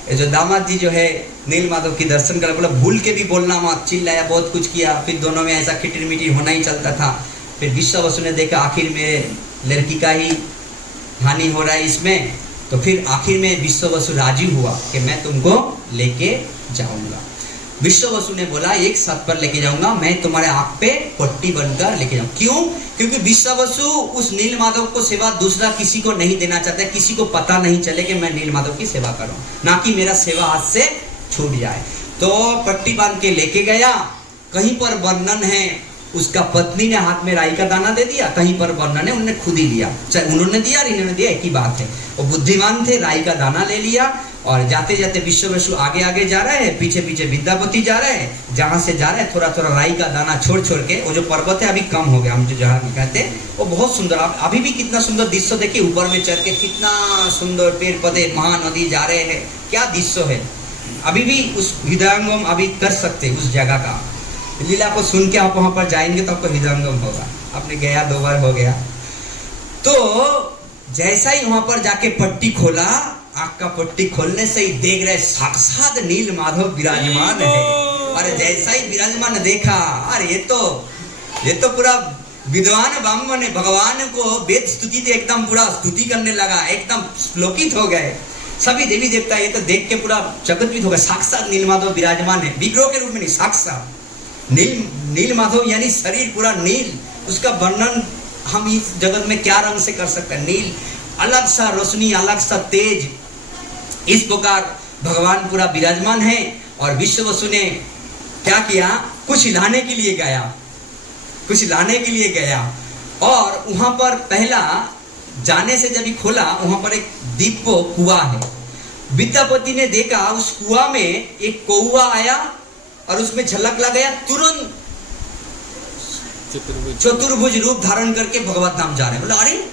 ये जो दामाद जी जो है नीलमाधव की दर्शन कर, बोला भूल के भी बोलना मत, चिल्लाया, बहुत कुछ किया। फिर दोनों में ऐसा खिटिर मिटिर होना ही चलता था। फिर विश्ववसु ने देखा आखिर में लड़की का ही हानि हो रहा है इसमें, तो फिर आखिर में विश्ववसु राजी हुआ कि मैं तुमको लेके जाऊंगा। विश्ववसु ने बोला एक साथ पर लेके जाऊंगा, मैं तुम्हारे आँख पे पट्टी बनकर लेके जाऊंगा। क्यों? क्योंकि विश्ववसु उस नीलमाधव को सेवा दूसरा किसी को नहीं देना चाहता, किसी को पता नहीं चले कि मैं नीलमाधव की सेवा करूं, ना कि मेरा सेवा हाथ से छूट जाए। तो पट्टी बांध के लेके गया। कहीं पर वर्णन है उसका पत्नी ने हाथ में राई का दाना दे दिया, कहीं पर वर्णन है उन्होंने खुद ही लिया, चाहे उन्होंने दिया और इन्होंने दिया, एक ही बात है। वो बुद्धिमान थे, राई का दाना ले लिया और जाते जाते विश्ववसु आगे आगे जा रहे हैं, पीछे पीछे विद्यापति जा रहे हैं। जहाँ से जा रहे हैं थोड़ा थोड़ा राई का दाना छोड़ छोड़ के, वो जो पर्वत है अभी कम हो गया, हम जो जहाँ कहते हैं वो बहुत सुंदर, अभी भी कितना सुंदर दृश्य देखिए, ऊपर में चढ़ के कितना सुंदर पेड़ पौधे, महानदी जा रहे हैं, क्या दृश्य है। अभी भी उस हृदयंगम अभी कर सकते उस जगह का। लीला को सुन के आप वहां पर जाएंगे तो आपको हृदयंगम होगा। आपने गया 2 बार हो गया। तो जैसा ही वहां पर जाके पट्टी खोला, आँख का पट्टी खोलने से ही देख रहे साक्षात नीलमाधव विराजमान है। अरे जैसा ही विराजमान देखा, अरे ये तो पूरा विद्वान ब्राह्मण ने भगवान को वेद स्तुति से एकदम पूरा स्तुति करने लगा, एकदम श्लोकित हो गए सभी देवी देवता। ये तो देख के पूरा चकित हो गए। साक्षात नीलमाधव विराजमान है, विग्रह के रूप में नहीं, साक्षात नीलमाधव यानी शरीर पूरा नील। उसका वर्णन हम इस जगत में क्या रंग से कर सकते हैं? नील, अलग सा रोशनी, अलग सा तेज। इस प्रकार भगवान पूरा विराजमान है। और विश्ववसु ने क्या किया? कुछ लाने के लिए गया, और वहां पर पहला जाने से जब ही खोला, वहां पर एक दीपो कुआं है। विद्यापति ने देखा उस कुआं में एक कौवा आया और उसमें झलक लग गया। तुरंत चतुर्भुज रूप धारण करके भगवत धाम जा रहे। बोला अरे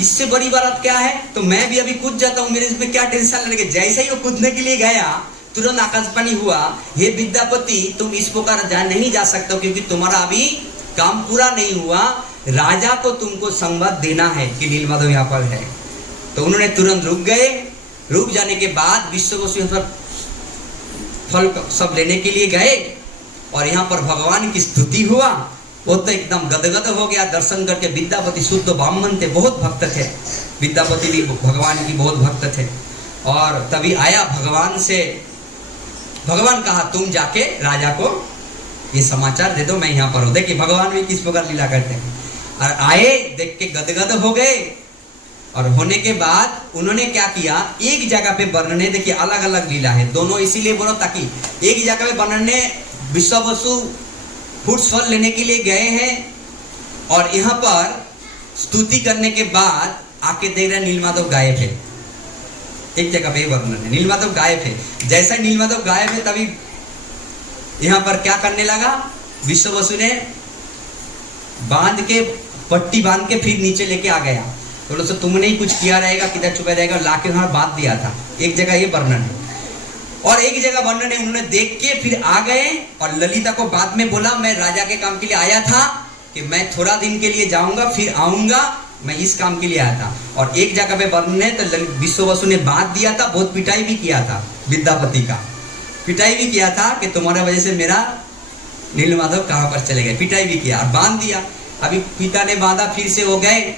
इससे बड़ी बात क्या है? तो मैं भी अभी कूद जाता हूँ, मेरे इसमें क्या टेंशन लेने के। जैसे ही वो कूदने के लिए गया, तुरंत आकाशवाणी हुआ, हे विद्यापति तुम इस प्रकार नहीं जा सकते, क्योंकि तुम्हारा अभी काम पूरा नहीं हुआ। राजा को तुमको संवाद देना है कि नीलमाधव यहाँ पर है। तो उन्होंने तुरंत रुक गए। रुक जाने के बाद विश्ववसु फल सब लेने के लिए गए, और यहाँ पर भगवान की स्तुति हुआ। वो तो एकदम गदगद हो गया दर्शन करके। विद्यापति शुद्ध ब्राह्मण थे, बहुत भक्त थे। विद्यापति भी भगवान की बहुत भक्त थे। और तभी आया भगवान से, भगवान कहा तुम जाके राजा को ये समाचार दे दो, मैं यहाँ पर हूँ। देखिए भगवान भी किस प्रकार लीला करते हैं। और आए, देख के गदगद हो गए। और होने के बाद उन्होंने क्या किया, एक जगह पे वर्णन है। देखिए अलग अलग लीला है, दोनों इसीलिए बोलो ताकि एक जगह पे वर्णन है। विश्ववसु फ्रूट्स फल लेने के लिए गए हैं, और यहाँ पर स्तुति करने के बाद आके देख रहे नीलमाधव गायब है। एक जगह पे वर्णन है, नीलमाधव गायब है। जैसा नीलमाधव गायब है, तभी यहाँ पर क्या करने लगा, विश्ववसु ने बांध के पट्टी बांध के फिर नीचे लेके आ गया। बोलो तो तुमने ही कुछ किया रहेगा, किधर छुपा रहेगा, लाके वहां बांध दिया था। एक जगह ये वर्णन है, और एक जगह वर्णन है उन्होंने देख के फिर आ गए। और ललिता को बाद में बोला मैं राजा के काम के लिए आया था, कि मैं थोड़ा दिन के लिए जाऊंगा फिर आऊंगा, मैं इस काम के लिए आया था। और एक जगह पे वर्णन है तो विश्ववसु ने बांध दिया था, बहुत पिटाई भी किया था विद्यापति का, पिटाई भी किया था कि तुम्हारे वजह से मेरा नीलमाधव कहाँ पर चले गए, पिटाई भी किया और बांध दिया। अभी पिता ने बांधा, फिर से वो गए,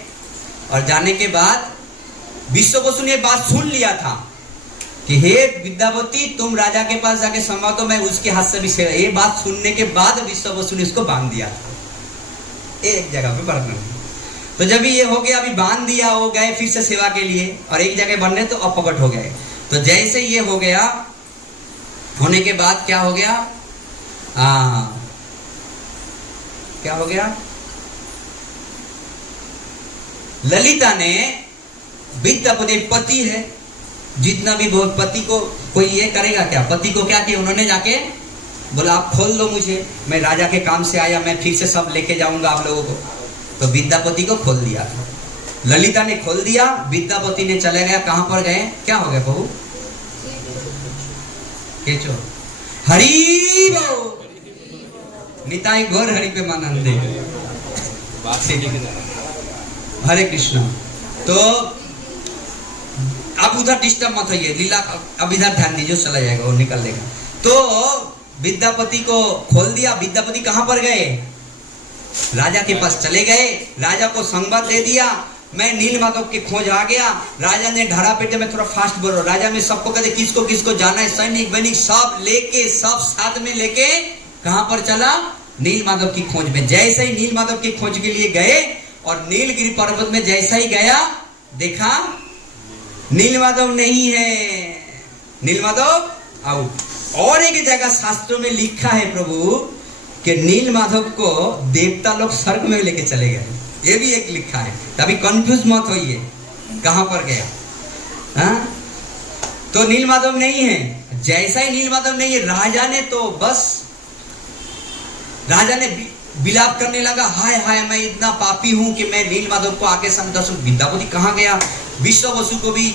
और जाने के बाद विश्ववसु ने बात सुन लिया था कि हे विद्यापति तुम राजा के पास जाके संवाद दो, मैं उसके हाथ से भी सेवा। ये बात सुनने के बाद विश्ववसु ने उसको बांध दिया था। एक जगह पे वर्णन। तो जब ये हो गया, अभी बांध दिया, हो गए फिर से सेवा के लिए, और एक जगह बनने तो अपकट हो गए। तो जैसे ये हो गया, होने के बाद क्या हो गया, क्या हो गया, ललिता ने, विद्यापति पति है, जितना भी बहुत पति को कोई ये करेगा क्या, पति को क्या किया उन्होंने जाके बोला आप खोल दो मुझे, मैं राजा के काम से आया, मैं फिर से सब लेके जाऊंगा आप लोगों को। तो विद्यापति को खोल दिया था, ललिता ने खोल दिया, विद्यापति ने चले गया। कहां पर गए, क्या हो गया बहू, केचो हरि बो निताई घोर हरि पे मानंदे, हरे कृष्ण। तो अब उधर डिस्टर्ब मत होइए, लीला अब इधर ध्यान दीजिए, चला जाएगा वो निकल देगा। तो विद्यापति को खोल दिया। विद्यापति कहां पर गए, राजा के पास चले गए, राजा को संवाद दे दिया मैं नीलमाधव के खोज आ गया। राजा ने ढारा पेटे में, थोड़ा फास्ट बोलो, राजा में सबको कहते किसको किसको जाना है, सैनिक वैनिक सब लेके, सब साथ में लेके कहां पर चला, नीलमाधव की खोज में। जैसे ही नीलमाधव की खोज के लिए गए, और नीलगिरी पर्वत में जैसा ही गया, देखा नीलमाधव नहीं है, नीलमाधव आउट। और एक जगह शास्त्रों में लिखा है प्रभु कि नीलमाधव को देवता लोग स्वर्ग में लेके चले गए, ये भी एक लिखा है। तभी कंफ्यूज मत होइए कहां पर गया। हाँ? तो नीलमाधव नहीं है। जैसा ही नीलमाधव नहीं है, राजा ने तो बस, राजा ने विलाप करने लगा, हाय हाय मैं इतना पापी हूं कि मैं नीलमाधव को आके दर्शन। विद्यापति कहां गया, विश्ववसु को भी,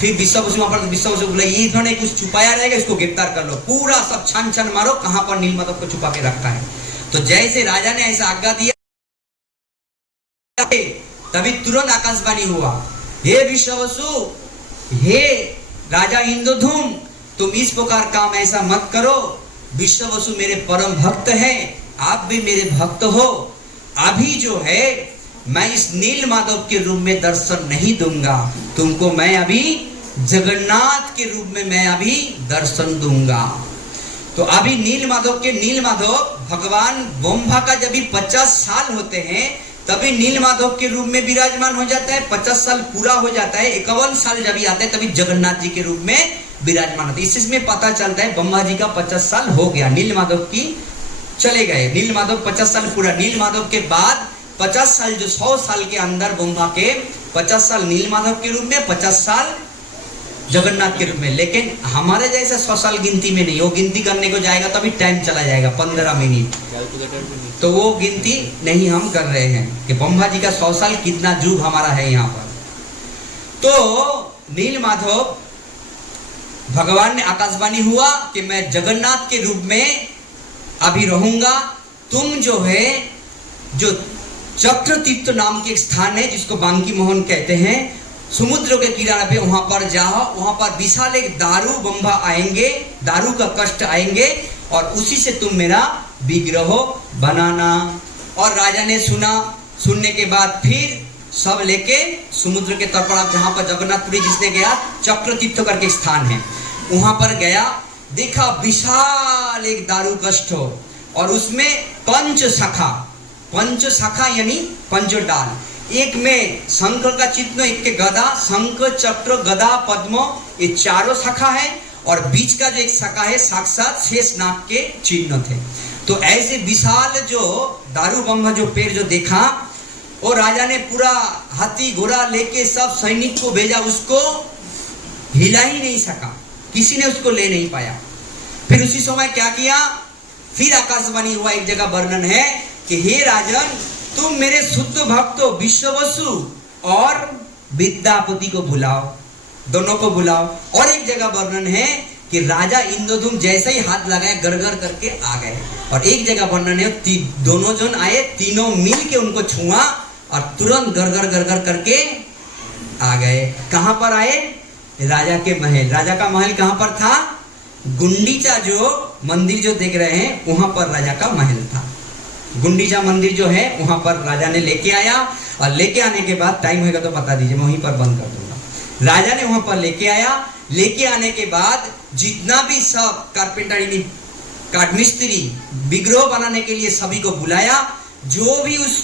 फिर विश्ववसु बोले ये इन्होंने कुछ छुपाया रहेगा, इसको गिरफ्तार कर लो, पूरा सब छान छान मारो, कहां पर नीलमाधव को छुपा के रखा है। तो जैसे राजा ने ऐसा आज्ञा दिया, तभी तुरंत आकाशवाणी हुआ, हे विश्ववसु, हे राजा इंद्रधूम, तुम इस प्रकार काम ऐसा मत करो, विश्व वसु मेरे परम भक्त हैं, आप भी मेरे भक्त हो। अभी जो है मैं इस नील माधव के रूप में दर्शन नहीं दूंगा तुमको, मैं अभी जगन्नाथ के रूप में मैं अभी दर्शन दूंगा। तो अभी नील माधव भगवान ब्रह्मा का जब भी 50 साल होते हैं तभी नील माधव के रूप में विराजमान हो जाता है। 50 साल पूरा हो जाता है, 51 साल जब भी आते हैं तभी जगन्नाथ जी के रूप में विराजमान होते हैं। इसमें पता चलता है ब्रह्मा जी का 50 साल हो गया, नील माधव की चले गए, नील माधव 50 साल पूरा। नील माधव के बाद 50 साल जो 100 साल के अंदर ब्रह्मा के 50 साल नील माधव के रूप में, 50 साल जगन्नाथ के रूप में। लेकिन हमारे जैसे 100 साल गिनती में नहीं, वो गिनती करने को जाएगा तो अभी टाइम चला जाएगा 15 मिनट, तो वो गिनती नहीं हम कर रहे हैं कि ब्रह्मा जी का 100 साल कितना युग हमारा है यहाँ पर। तो नील माधव भगवान ने आकाशवाणी हुआ कि मैं जगन्नाथ के रूप में अभी रहूंगा, तुम जो है जो चक्र तीर्थ नाम के एक स्थान है जिसको बांकी मोहन कहते हैं, समुद्र के किनारे पे वहां पर जाओ, वहां पर विशाल एक दारू बंबा आएंगे, दारू का कष्ट आएंगे और उसी से तुम मेरा विग्रह बनाना। और राजा ने सुना, सुनने के बाद फिर सब लेके समुद्र के तट पर, जहां पर जगन्नाथपुरी जिसने गया चक्र तीर्थ करके स्थान है, वहां पर गया, देखा विशाल एक दारू कष्ट और उसमें पंच शाखा यानी पंच डाल, एक में शंख का चिन्ह, एक के गदा, शंख चक्र गदा पद्म, ये चारों शाखा है और बीच का जो एक शाखा है साक्षात शेषनाग के चिन्ह थे। तो ऐसे विशाल जो दारू बम्मा जो पेड़ जो देखा, और राजा ने पूरा हाथी घोड़ा लेके सब सैनिक को भेजा, उसको हिला ही नहीं सका, किसी ने उसको ले नहीं पाया। फिर उसी समय क्या किया, फिर आकाशवाणी हुआ, एक जगह वर्णन है कि हे राजन, तुम मेरे शुद्ध भक्त विश्ववसु और विद्यापति को बुलाओ, दोनों को बुलाओ। और एक जगह वर्णन है कि राजा इंद्रद्युम्न जैसे ही हाथ लगाया गड़गड़ करके आ गए। और एक जगह वर्णन है दोनों जन आए, तीनों मिल के उनको छुआ और तुरंत गड़गड़ करके आ गए। कहां पर आए, राजा के महल। राजा का महल कहां पर था, गुंडीचा जो मंदिर जो देख रहे हैं वहां पर राजा का महल था। गुंडीचा मंदिर जो है वहां पर राजा ने लेके आया, और लेके आने के बाद टाइम होगा तो बता दीजिए, मैं वहीं पर बंद कर दूंगा। राजा ने वहां पर लेके आया, लेके आने के बाद जितना भी सब कारपेंटर यानी काठ मिस्त्री विग्रह बनाने के लिए सभी को बुलाया। जो भी उस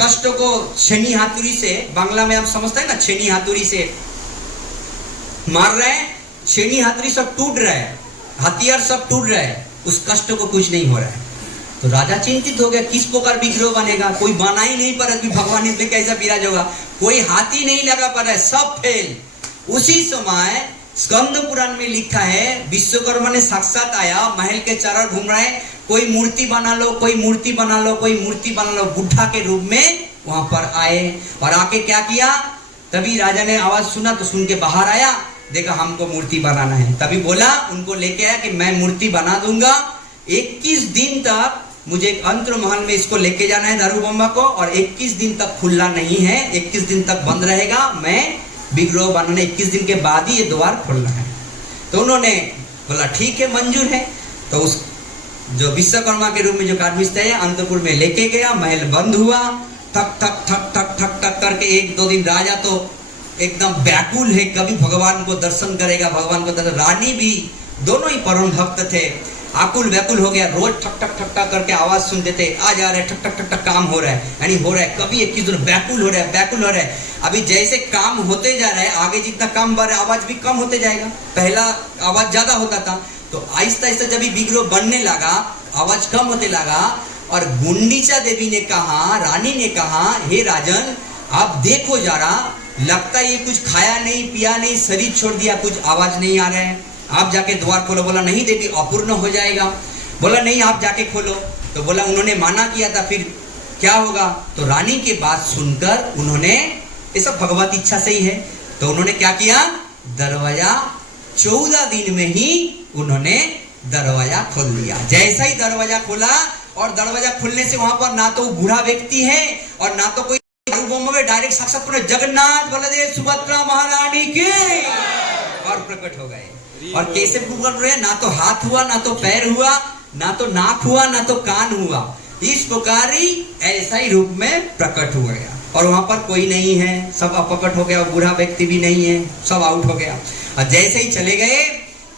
कष्ट को छेनी हाथुड़ी से, बांग्ला में आप समझते हैं ना, छेनी हाथुड़ी से मार रहे हैं, छेनी हाथुड़ी सब टूट रहा है, हथियार सब टूट रहा है, उस कष्ट को कुछ नहीं हो रहा है। तो राजा चिंतित हो गया, किस प्रकार विग्रह बनेगा, कोई बना ही नहीं पा रहा, भगवान इसमें कैसा विराज होगा, कोई हाथी नहीं लगा पा रहा है, सब फेल। उसी समय स्कंद पुराण में लिखा है, विश्वकर्मा ने साक्षात आया, महल के चारों घूम रहे हैं, कोई मूर्ति बना लो, कोई मूर्ति बना लो, कोई मूर्ति बना लो, बुढ़ा के रूप में वहां पर आए। और आके क्या किया, तभी राजा ने आवाज सुना, तो सुन के बाहर आया, देखा हमको मूर्ति बनाना है, तभी बोला, उनको लेके आया कि मैं मूर्ति बना दूंगा, 21 दिन तक मुझे एक अंतर महल में इसको लेके जाना है दारू बम्बा को, और 21 दिन तक खुला नहीं है, 21 दिन तक बंद रहेगा, मैं विग्रह बनाने 21 दिन के बाद ही ये द्वार खोलना है। तो उन्होंने बोला ठीक है, मंजूर है। तो उस जो विश्वकर्मा के रूप में जो काठमिस्त्री है अंतपुर में लेके गया, महल बंद हुआ, ठक ठक ठक ठक ठक ठक करके 1-2 दिन राजा तो एकदम व्याकुल है, कभी भगवान को दर्शन करेगा, भगवान को दर्शन। रानी भी, दोनों ही परम भक्त थे, आकुल व्याकुल हो गया, रोज ठक ठक ठक ठक करके आवाज सुनते थे, आ जा रहे ठक ठक ठक ठक, काम हो रहा है, यानी हो रहा है, कभी 21 दिन व्याकुल हो रहा है, व्याकुल हो रहा है। अभी जैसे काम होते जा रहा है, आगे जितना काम बढ़ रहा है, आवाज भी कम होते जाएगा, पहला आवाज ज्यादा होता था, तो आहिस्ता आहिस्ता जब विग्रह बनने लगा, आवाज कम होते लगा। और गुंडीचा देवी ने कहा, रानी ने कहा, हे राजन आप देखो जरा, लगता है ये कुछ खाया नहीं पिया नहीं, शरीर छोड़ दिया, कुछ आवाज नहीं आ रहा है, आप जाके द्वार खोलो। बोला नहीं देवी, अपूर्ण हो जाएगा। बोला नहीं, आप जाके खोलो। तो बोला उन्होंने माना किया था, फिर क्या होगा। तो रानी की बात सुनकर उन्होंने, ये सब भगवत इच्छा से ही है, तो उन्होंने क्या किया, दरवाजा 14 दिन में ही उन्होंने दरवाजा खोल दिया। जैसा ही दरवाजा खोला, और दरवाजा खुलने से वहां पर ना तो बूढ़ा व्यक्ति है और ना तो कोई डायरेक्ट साक्षात जगन्नाथ बलदेव सुभद्रा महारानी के और प्रकट हो गए। और कैसे प्रकट हुए, ना तो हाथ हुआ ना तो पैर हुआ, ना तो नाक हुआ ना तो कान हुआ, इस प्रकार ही ऐसा ही रूप में प्रकट हुआ गया। और वहां पर कोई नहीं है, सब अपकट हो गया, बूढ़ा व्यक्ति भी नहीं है, सब आउट हो गया। और जैसे ही चले गए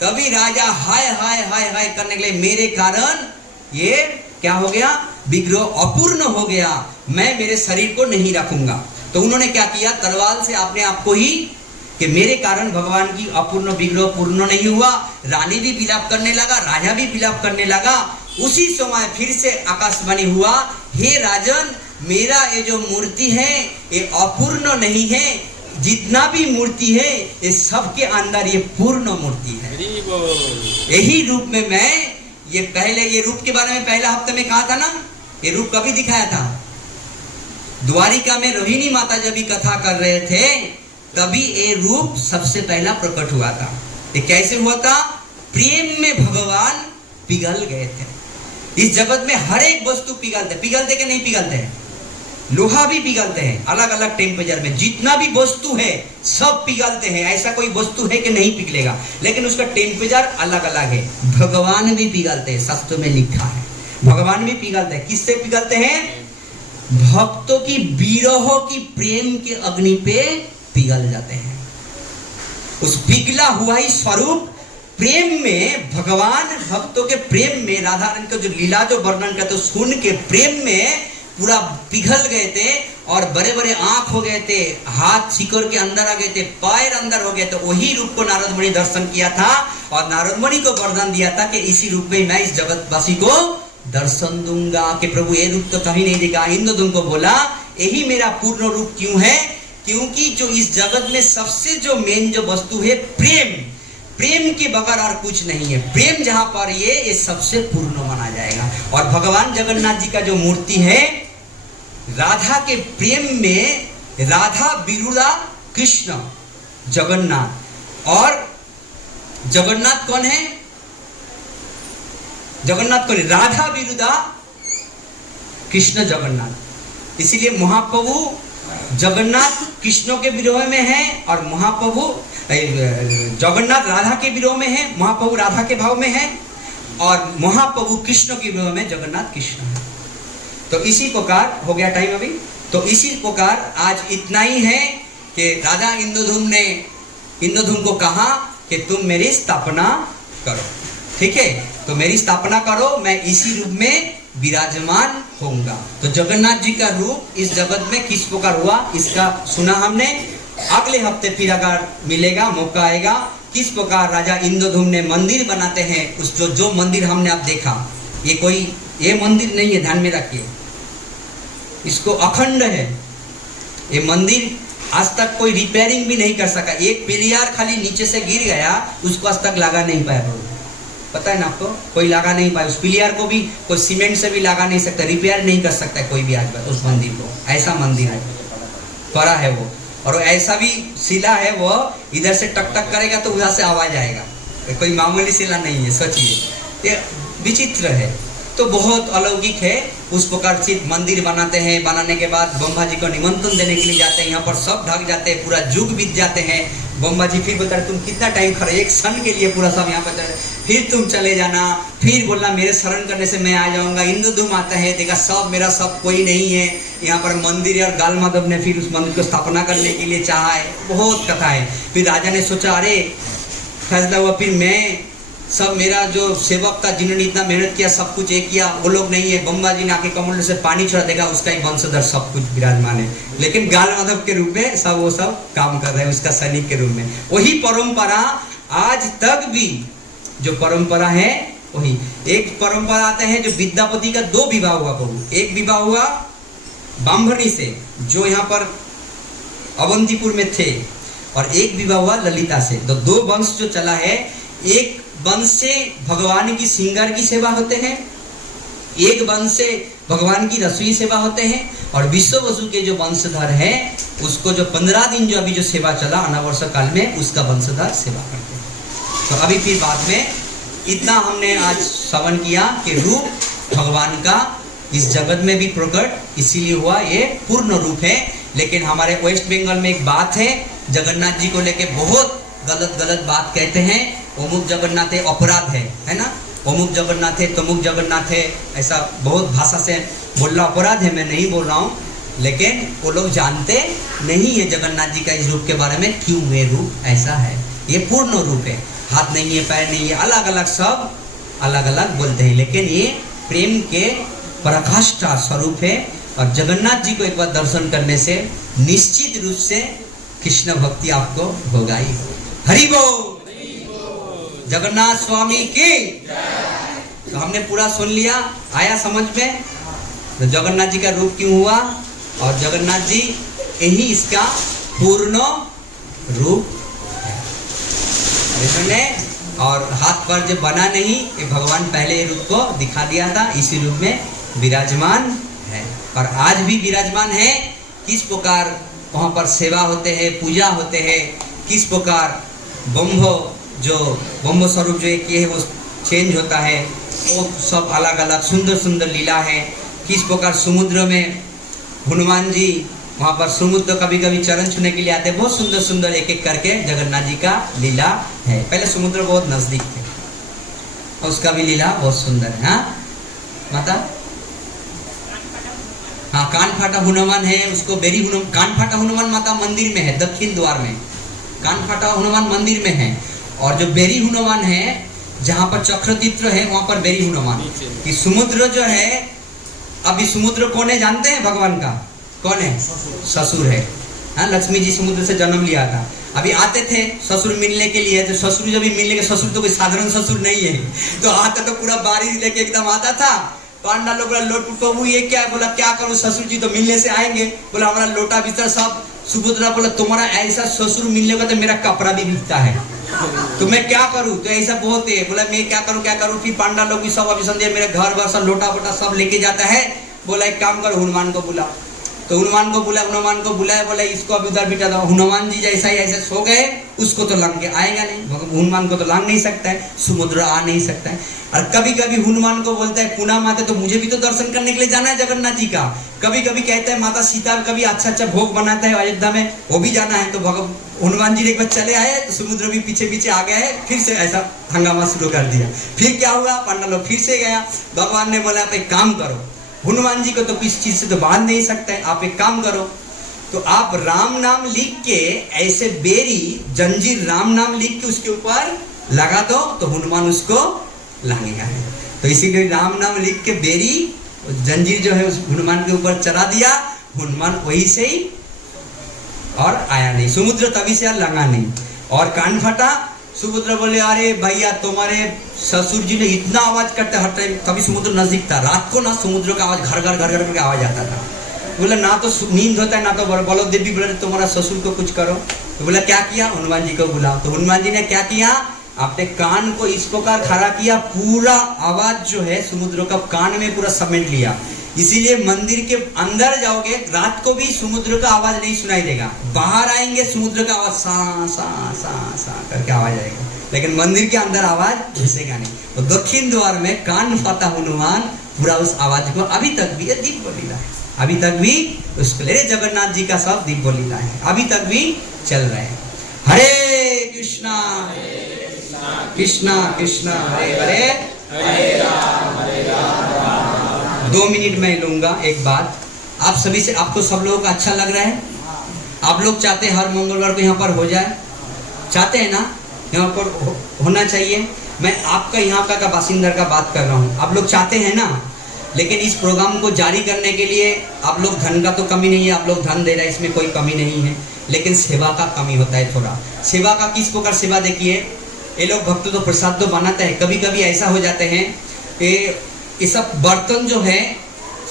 तभी राजा हाय हाय हाय हाय करने के लिए, मेरे कारण ये क्या हो गया, विग्रह अपूर्ण हो गया, मैं मेरे शरीर को नहीं रखूंगा। तो उन्होंने क्या किया, तलवार से अपने आप को ही, कि मेरे कारण भगवान की अपूर्ण विग्रह पूर्ण नहीं हुआ। रानी भी विलाप करने लगा, राजा भी विलाप करने लगा। उसी समय फिर से आकाशवाणी हुआ, हे राजन, मेरा ये जो मूर्ति है ये अपूर्ण नहीं है, जितना भी मूर्ति है ये सबके अंदर ये पूर्ण मूर्ति है। यही रूप में मैं ये पहले, ये रूप के बारे में पहला हफ्ते में कहा था ना, ये रूप कभी दिखाया था, द्वारिका में रोहिणी माता जब भी कथा कर रहे थे तभी ये रूप सबसे पहला प्रकट हुआ था। ये कैसे हुआ था, प्रेम में भगवान पिघल गए थे। इस जगत में हर एक वस्तु पिघलते, पिघलते कि नहीं पिघलते हैं, लोहा भी पिघलते हैं अलग अलग टेम्परेचर में, जितना भी वस्तु है सब पिघलते हैं, ऐसा कोई वस्तु है कि नहीं पिघलेगा, लेकिन उसका टेम्परेचर अलग अलग है। भगवान भी पिघलते हैं, शास्त्रों में लिखा है भगवान भी पिघलते हैं। किससे पिघलते हैं, भक्तों की विरह की प्रेम के अग्नि पे पिघल जाते हैं। उस पिघला हुआ ही स्वरूप प्रेम में, भगवान भक्तों के प्रेम में, राधा रानी का जो लीला जो वर्णन करते सुन के प्रेम में पूरा पिघल गए थे, और बड़े बड़े आंख हो गए थे, हाथ शिकर के अंदर आ गए थे, पैर अंदर हो गए थे। वही रूप को नारद मुनि दर्शन किया था, और नारद मुनि को वरदान दिया था कि इसी रूप में मैं इस जगतवासी को दर्शन दूंगा। कि प्रभु ये रूप तो कहीं नहीं दिखा। इंद्रदुम्न को बोला यही मेरा पूर्ण रूप क्यों है, क्योंकि जो इस जगत में सबसे जो मेन जो वस्तु है प्रेम, प्रेम के बगैर और कुछ नहीं है। प्रेम जहां पर ये सबसे पूर्ण माना जाएगा। और भगवान जगन्नाथ जी का जो मूर्ति है, राधा के प्रेम में, राधा विरुदा कृष्ण जगन्नाथ, और जगन्नाथ कौन है, जगन्नाथ कौन है, राधा विरुदा कृष्ण जगन्नाथ। इसीलिए महाप्रभु जगन्नाथ कृष्ण के विरोह में है, और महाप्रभु जगन्नाथ राधा के विरोह में है, महाप्रभु राधा के भाव में है, और महाप्रभु कृष्ण के विरोह में जगन्नाथ कृष्ण है। तो इसी प्रकार हो गया टाइम अभी, तो इसी प्रकार आज इतना ही है कि राजा इंद्रधुम्न को कहा कि तुम मेरी स्थापना करो, ठीक है, तो मेरी स्थापना करो, मैं इसी रूप में विराजमान होऊंगा। तो जगन्नाथ जी का रूप इस जगत में किस प्रकार हुआ, इसका सुना हमने। अगले हफ्ते फिर अगर मिलेगा, मौका आएगा, किस प्रकार राजा इंद्रधुम्न ने मंदिर बनाते हैं। उस जो मंदिर हमने अब देखा, ये कोई ये मंदिर नहीं है, ध्यान में रखिए, इसको अखंड है ये मंदिर। आज तक कोई रिपेयरिंग भी नहीं कर सका, एक पिलियर खाली नीचे से गिर गया, उसको आज तक लगा नहीं पाया प्रभु, पता है ना आपको, कोई लगा नहीं पाया। उस पिलियर को भी कोई सीमेंट से भी लगा नहीं सकता, रिपेयर नहीं कर सकता कोई भी आज उस मंदिर को। ऐसा मंदिर है, बड़ा है वो, और ऐसा भी शिला है, वो इधर से टक टक करेगा तो उधर से आवाज आएगा, कोई मामूली शिला नहीं है, सोचिए, ये विचित्र है। तो बहुत अलौकिक है। उस प्रकार से मंदिर बनाते हैं, बनाने के बाद ब्रह्मा जी को निमंत्रण देने के लिए जाते हैं, यहाँ पर सब ढक जाते हैं, पूरा युग बीत जाते हैं। ब्रह्मा जी फिर बोलते हैं तुम कितना टाइम खड़े, एक क्षण के लिए पूरा सब यहाँ पर, फिर तुम चले जाना, फिर बोलना मेरे शरण करने से मैं आ जाऊंगा। इंद्रधुम्न आता है, देखा सब मेरा सब कोई नहीं है यहाँ पर मंदिर, और गाल माधव ने फिर उस मंदिर को स्थापना करने के लिए चाहा है, बहुत कथा है। फिर राजा ने सोचा अरे फैसला हुआ, फिर मैं सब मेरा जो सेवक था जिन्होंने इतना मेहनत किया, सब कुछ एक किया, वो लोग नहीं है। ब्रह्मा जी ने आके कमल से पानी छोड़ा, देखा उसका ही वंशधर सब कुछ विराजमान है, लेकिन गाल माधव के रूप में सब वो सब काम कर रहे हैं, उसका सैनिक के रूप में। वही परंपरा आज तक भी जो परंपरा है वही। एक परंपरा आते हैं जो विद्यापति का 2 विवाह हुआ प्रभु, एक विवाह हुआ ब्राह्मणी से जो यहाँ पर अवंतीपुर में थे, और एक विवाह हुआ ललिता से। तो 2 वंश जो चला है, एक वंश से भगवान की श्रृंगार की सेवा होते हैं, एक वंश से भगवान की रसोई सेवा होते हैं, और विश्व वसु के जो वंशधर है उसको जो 15 दिन जो अभी जो सेवा चला अनावर्ष काल में, उसका वंशधर सेवा करते हैं। तो अभी फिर बाद में इतना हमने आज श्रवण किया कि रूप भगवान का इस जगत में भी प्रकट इसीलिए हुआ, ये पूर्ण रूप है। लेकिन हमारे वेस्ट बंगाल में एक बात है, जगन्नाथ जी को लेके बहुत गलत बात कहते हैं, वो मुख जगन्नाथ अपराध है ना, अमुक जगन्नाथ है, तमुक जगन्नाथ है, ऐसा बहुत भाषा से बोलना अपराध है, मैं नहीं बोल रहा हूँ, लेकिन वो लोग जानते नहीं है जगन्नाथ जी का इस रूप के बारे में, क्यों ये रूप ऐसा है, ये पूर्ण रूप है, हाथ नहीं है, पैर नहीं है, अलग अलग सब अलग अलग बोलते हैं, लेकिन ये प्रेम के पराकाष्ठा स्वरूप है। और जगन्नाथ जी को एक बार दर्शन करने से निश्चित रूप से कृष्ण भक्ति आपको होगा ही। हरि बोल, जगन्नाथ स्वामी की। तो हमने पूरा सुन लिया, आया समझ में, तो जगन्नाथ जी का रूप क्यों हुआ, और जगन्नाथ जी यही इसका पूर्ण रूप है। और हाथ पर जो बना नहीं, ये भगवान पहले ये रूप को दिखा दिया था, इसी रूप में विराजमान है और आज भी विराजमान है। किस प्रकार वहाँ पर सेवा होते हैं, पूजा होते हैं, किस प्रकार ब्रह्म स्वरूप जो एक ये है वो चेंज होता है, वो सब अलग अलग सुंदर सुंदर लीला है। किस प्रकार समुद्र में हनुमान जी वहाँ पर समुद्र कभी कभी चरण छूने के लिए आते हैं, बहुत सुंदर सुंदर एक एक करके जगन्नाथ जी का लीला है। पहले समुद्र बहुत नजदीक थे और उसका भी लीला बहुत सुंदर है। हाँ माता, हाँ कान फाटा हनुमान है, उसको बेरी हनुमान, कान फाटा हनुमान माता मंदिर में है, दक्षिण द्वार में कान फाटा हनुमान मंदिर में है। और जो बेरी हनुमान है जहाँ पर चक्रतीर्थ है वहाँ पर बेरी हनुमान। कि समुद्र जो है, अभी समुद्र कौन है जानते हैं, भगवान का कौन है, ससुर है। हाँ लक्ष्मी जी समुद्र से जन्म लिया था, अभी आते थे ससुर मिलने के लिए, तो ससुर जब भी मिलने के, ससुर तो कोई साधारण ससुर नहीं है, तो आता तो पूरा बारिश लेके एकदम आता था। पांडा लोग बोला लोट प्रभु ये क्या है, बोला क्या करूं, ससुर जी तो मिलने से आएंगे, बोला हमारा लोटा बिस्तर सब। सुभद्रा बोला तुम्हारा ऐसा ससुर मिलने का तो मेरा कपड़ा भी बिकता है, तो मैं क्या करूं, तो ऐसा बहुत है, बोला मैं क्या करूं। फिर पांडा लोग भी सब अभी संध्या मेरे घर भर सब लोटा बोटा सब लेके जाता है, बोला एक काम करो हनुमान को बुला। तो हनुमान को बुलाया, बोला इसको अभी उधर बिठा दो। हनुमान जी जैसा ही ऐसे सो गए, उसको तो लांग के आएगा नहीं, हनुमान को तो लांग नहीं सकता है, समुद्र आ नहीं सकता है। और कभी कभी हनुमान को बोलता है पूना माता, तो मुझे भी तो दर्शन करने के लिए जाना है जगन्नाथ जी का। कभी कभी कहता है माता सीता कभी अच्छा भोग बनाता है अयोध्या में, वो भी जाना है। तो हनुमान जी एक बार चले आए, तो समुद्र भी पीछे पीछे आ गया है, फिर से ऐसा हंगामा शुरू कर दिया। फिर क्या हुआ, पांडा लोग फिर से गया। भगवान ने बोला आप एक काम करो, हनुमान जी को तो किसी चीज से तो बांध नहीं सकते, आप एक काम करो, तो आप राम नाम लिख के ऐसे बेरी जंजीर राम नाम लिख के उसके ऊपर लगा दो, तो हनुमान उसको लांगेगा। तो इसीलिए राम नाम लिख के बेरी जंजीर जो है उस हनुमान के ऊपर चढ़ा दिया, हनुमान वही से ही और आया नहीं, समुद्र तभी से लगा नहीं। और कान फटा, सुभद्रा बोले अरे भैया तुम्हारे ससुर जी ने इतना आवाज करते हर टाइम, तभी समुद्र नजदीक था, रात को ना समुद्र का आवाज घर घर करके आवाज आता था। बोला ना तो नींद होता है ना तो बलदेव भी बोले तुम्हारा ससुर को कुछ करो। तो बोला क्या किया, हनुमान जी को बुलाओ। तो हनुमान जी ने क्या किया, अपने कान को इस प्रकार खड़ा किया, पूरा आवाज जो है समुद्र का कान में पूरा समेट लिया। इसीलिए मंदिर के अंदर जाओगे रात को भी समुद्र का आवाज नहीं सुनाई देगा, बाहर आएंगे समुद्र का आवाज सा सा सा सा करके आवाज आएगा, लेकिन मंदिर के अंदर आवाज घुसेगा नहीं। तो दक्षिण द्वार में कान फटा हनुमान पूरा उस आवाज को अभी तक भी दिव्य लीला है, अभी तक भी उसको ले जगन्नाथ जी का सब दिव्य लीला है, अभी तक भी चल रहे हैं। हरे कृष्णा कृष्णा कृष्णा हरे हरे, हरे राम 2 मिनट में लूंगा। एक बात आप सभी से, आपको सब लोगों को अच्छा लग रहा है, आप लोग चाहते हैं हर मंगलवार को यहाँ पर हो जाए, चाहते हैं ना, यहाँ पर होना चाहिए। मैं आपका यहाँ का बासिंदा का बात कर रहा हूँ, आप लोग चाहते हैं ना, लेकिन इस प्रोग्राम को जारी करने के लिए आप लोग धन का तो कमी नहीं है, आप लोग धन दे रहे हैं, इसमें कोई कमी नहीं है, लेकिन सेवा का कमी होता है थोड़ा। सेवा का किस प्रकार सेवा, देखिए ये लोग भक्त तो प्रसाद तो बनाते हैं, कभी कभी ऐसा हो जाते हैं कि ये सब बर्तन जो है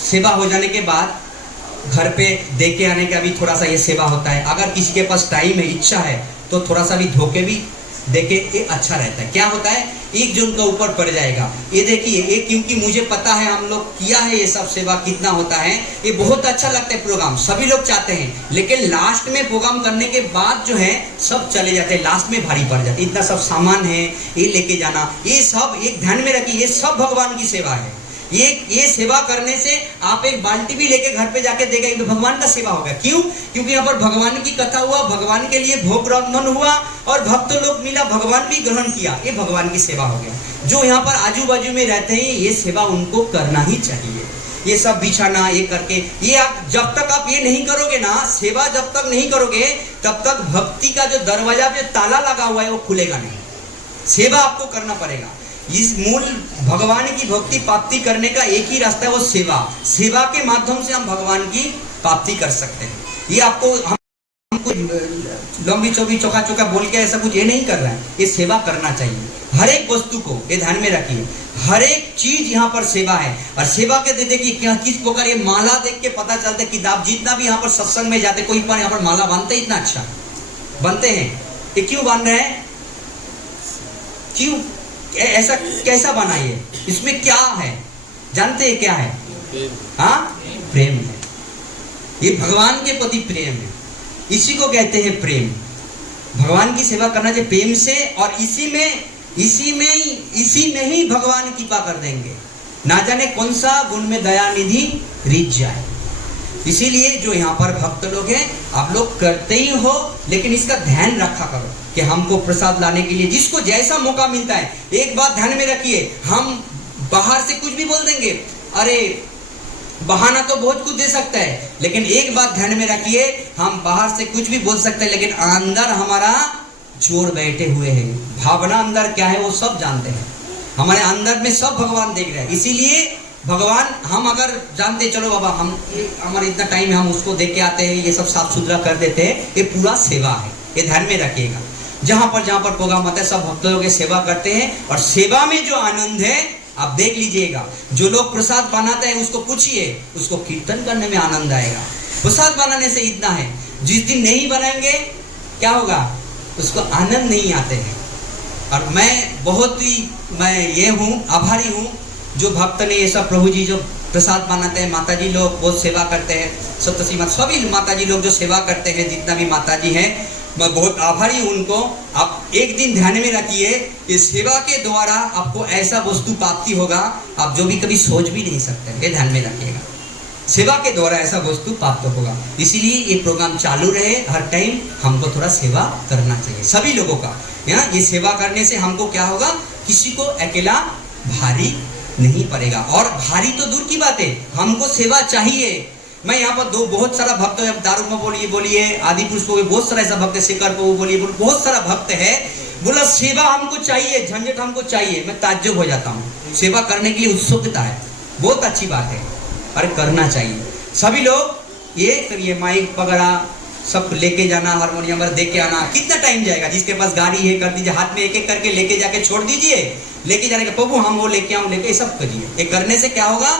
सेवा हो जाने के बाद घर पे दे के आने का भी थोड़ा सा ये सेवा होता है। अगर किसी के पास टाइम है, इच्छा है, तो थोड़ा सा भी धोके भी देखे, ये अच्छा रहता है। क्या होता है, एक जन का ऊपर पड़ जाएगा। ये देखिए ये, क्योंकि मुझे पता है हम लोग किया है ये सब सेवा कितना होता है, ये बहुत अच्छा लगता है प्रोग्राम, सभी लोग चाहते हैं, लेकिन लास्ट में प्रोग्राम करने के बाद जो है सब चले जाते हैं, लास्ट में भारी पड़ जाते हैं, इतना सब सामान है ये लेके जाना, ये सब एक ध्यान में रखिए, ये सब भगवान की सेवा है, ये सेवा करने से आप एक बाल्टी भी लेके घर पे जाके देगा, ये भगवान का सेवा होगा। क्यों? क्योंकि यहाँ पर भगवान की कथा हुआ, भगवान के लिए भोग रंधन हुआ और भक्त लोग मिला, भगवान भी ग्रहण किया, ये भगवान की सेवा हो गया। जो यहाँ पर आजू बाजू में रहते हैं ये सेवा उनको करना ही चाहिए। ये सब बिछाना ये करके, ये आप जब तक आप ये नहीं करोगे ना, सेवा जब तक नहीं करोगे तब तक भक्ति का जो दरवाजा पे ताला लगा हुआ है वो खुलेगा नहीं। सेवा आपको करना पड़ेगा। इस मूल भगवान की भक्ति प्राप्ति करने का एक ही रास्ता है, वो सेवा। सेवा के माध्यम से हम भगवान की प्राप्ति कर सकते हैं। ये आपको हमको लंबी चौबी चौका चौका बोल के ऐसा कुछ ये नहीं कर रहा है, ये सेवा करना चाहिए। हर एक वस्तु को ये ध्यान में रखिए, हर एक चीज यहाँ पर सेवा है। और सेवा के देखिए क्या किस प्रकार, ये माला देख के पता चलता है कि आप जितना भी यहाँ पर सत्संग में जाते, कोई पर यहाँ पर माला बांधते इतना अच्छा बनते हैं, ये क्यों बांध रहे हैं? क्यों ऐसा कैसा बना? ये इसमें क्या है जानते हैं? क्या है? हाँ, प्रेम है। ये भगवान के प्रति प्रेम है, इसी को कहते हैं प्रेम। भगवान की सेवा करना चाहिए प्रेम से, और इसी में ही भगवान कृपा कर देंगे। ना जाने कौन सा गुण में दया निधि रिझ जाए। इसीलिए जो यहाँ पर भक्त लोग हैं, आप लोग करते ही हो, लेकिन इसका ध्यान रखा करो कि हमको प्रसाद लाने के लिए जिसको जैसा मौका मिलता है। एक बात ध्यान में रखिए, हम बाहर से कुछ भी बोल देंगे, अरे बहाना तो बहुत कुछ दे सकता है, लेकिन एक बात ध्यान में रखिए, हम बाहर से कुछ भी बोल सकते हैं, लेकिन अंदर हमारा चोर बैठे हुए हैं। भावना अंदर क्या है वो सब जानते हैं, हमारे अंदर में सब भगवान देख रहे हैं। इसीलिए भगवान, हम अगर जानते चलो बाबा हम हमारे इतना टाइम है, हम उसको देख के आते हैं, ये सब साफ सुथरा कर देते हैं, ये पूरा सेवा है। ये ध्यान में रखिएगा। जहां पर प्रोग्राम होता है सब भक्त लोग सेवा करते हैं, और सेवा में जो आनंद है आप देख लीजिएगा। जो लोग प्रसाद बनाते हैं उसको पूछिए, उसको कीर्तन करने में आनंद आएगा। प्रसाद बनाने से इतना है, जिस दिन नहीं बनाएंगे क्या होगा, उसको आनंद नहीं आते हैं। और मैं ये हूँ, आभारी हूँ जो भक्त ने ये सब, प्रभु जी जो प्रसाद बनाते हैं, माता जी लोग बहुत सेवा करते हैं, सप्तसी माता, सभी माता जी लोग जो सेवा करते हैं, जितना भी माता जी हैं, मैं बहुत आभारी हूँ उनको। आप एक दिन ध्यान में रखिए कि सेवा के द्वारा आपको ऐसा वस्तु प्राप्ति होगा आप जो भी कभी सोच भी नहीं सकते। ये ध्यान में रखिएगा, सेवा के द्वारा ऐसा वस्तु प्राप्त होगा। इसीलिए ये प्रोग्राम चालू रहे, हर टाइम हमको थोड़ा सेवा करना चाहिए सभी लोगों का। ये सेवा करने से हमको क्या होगा, किसी को अकेला भारी नहीं पड़ेगा। और भारी तो दूर की बात है, हमको सेवा चाहिए। मैं यहाँ पर बहुत सारा भक्त है, दारू में बोलिए आदि पुरुष को बहुत सारा ऐसा भक्त है, शेखर को बोलिए, बहुत सारा भक्त है, बोला सेवा हमको चाहिए, झंझट हमको चाहिए। मैं ताज्जुब हो जाता हूँ। सेवा करने के लिए उत्सुकता है, बहुत अच्छी बात है, अरे करना चाहिए। सभी लोग ये करिए, माइक वगैरह सब लेके जाना, हारमोनियम दे के आना, कितना टाइम जाएगा? जिसके पास गाड़ी है कर दीजिए, हाथ में एक एक करके लेके जाके छोड़ दीजिए, लेके जाने का प्रभु हम वो लेके आऊँ, लेके सब करिए। ये करने से क्या होगा,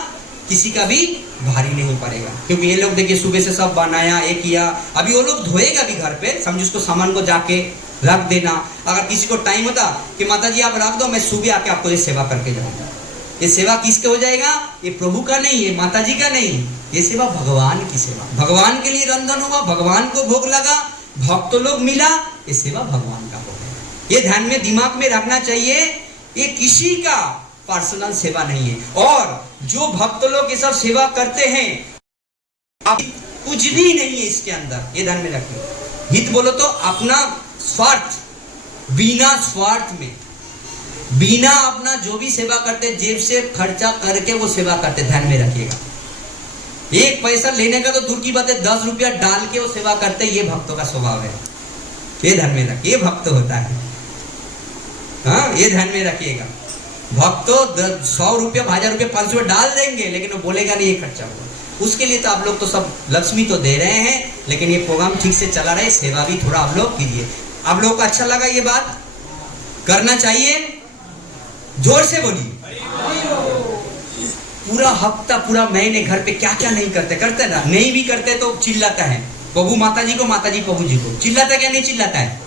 किसी का भी भारी नहीं पड़ेगा। क्योंकि ये लोग देखिए सुबह से सब बनाया, एक किया, अभी वो लोग धोएगा भी घर पे, समझो उसको सामान को जाके रख देना। अगर किसी को टाइम होता कि माता जी आप रख दो, मैं सुबह आके आपको ये सेवा करके जाऊंगा, ये सेवा किसके हो जाएगा? ये प्रभु का नहीं, ये माता जी का नहीं, ये सेवा भगवान की सेवा। भगवान के लिए रंधन हुआ, भगवान को भोग लगा, भक्त लोग मिला, ये सेवा भगवान का हो गया। ये ध्यान में दिमाग में रखना चाहिए, ये किसी का पर्सनल सेवा नहीं है। और जो भक्त लोग ये सब सेवा करते हैं, अब कुछ भी नहीं है इसके अंदर, ये ध्यान में रखिए। हित बोलो तो अपना स्वार्थ, बिना स्वार्थ में, बिना अपना जो भी सेवा करते जेब से खर्चा करके वो सेवा करते, ध्यान में रखिएगा। एक पैसा लेने का तो दूर की बात है, 10 रुपया डाल के वो सेवा करते, ये भक्तों का स्वभाव है। ये ध्यान में रखिए, भक्त होता है। हाँ, ये ध्यान में रखिएगा। भक्तों 100 रुपया, 1000 रुपया, 500 रुपया डाल देंगे, लेकिन वो बोलेगा नहीं ये खर्चा होगा। उसके लिए तो आप लोग तो सब लक्ष्मी तो दे रहे हैं, लेकिन ये प्रोग्राम ठीक से चला रहे, सेवा भी थोड़ा आप लोग कीजिए। आप लोगों को अच्छा लगा ये बात? करना चाहिए, जोर से बोलिए। पूरा हफ्ता, पूरा महीने घर पे क्या क्या नहीं करते ना, नहीं भी करते तो चिल्लाता है प्रभु माता जी को, माता जी प्रभु जी को। चिल्लाता क्या नहीं चिल्लाता है?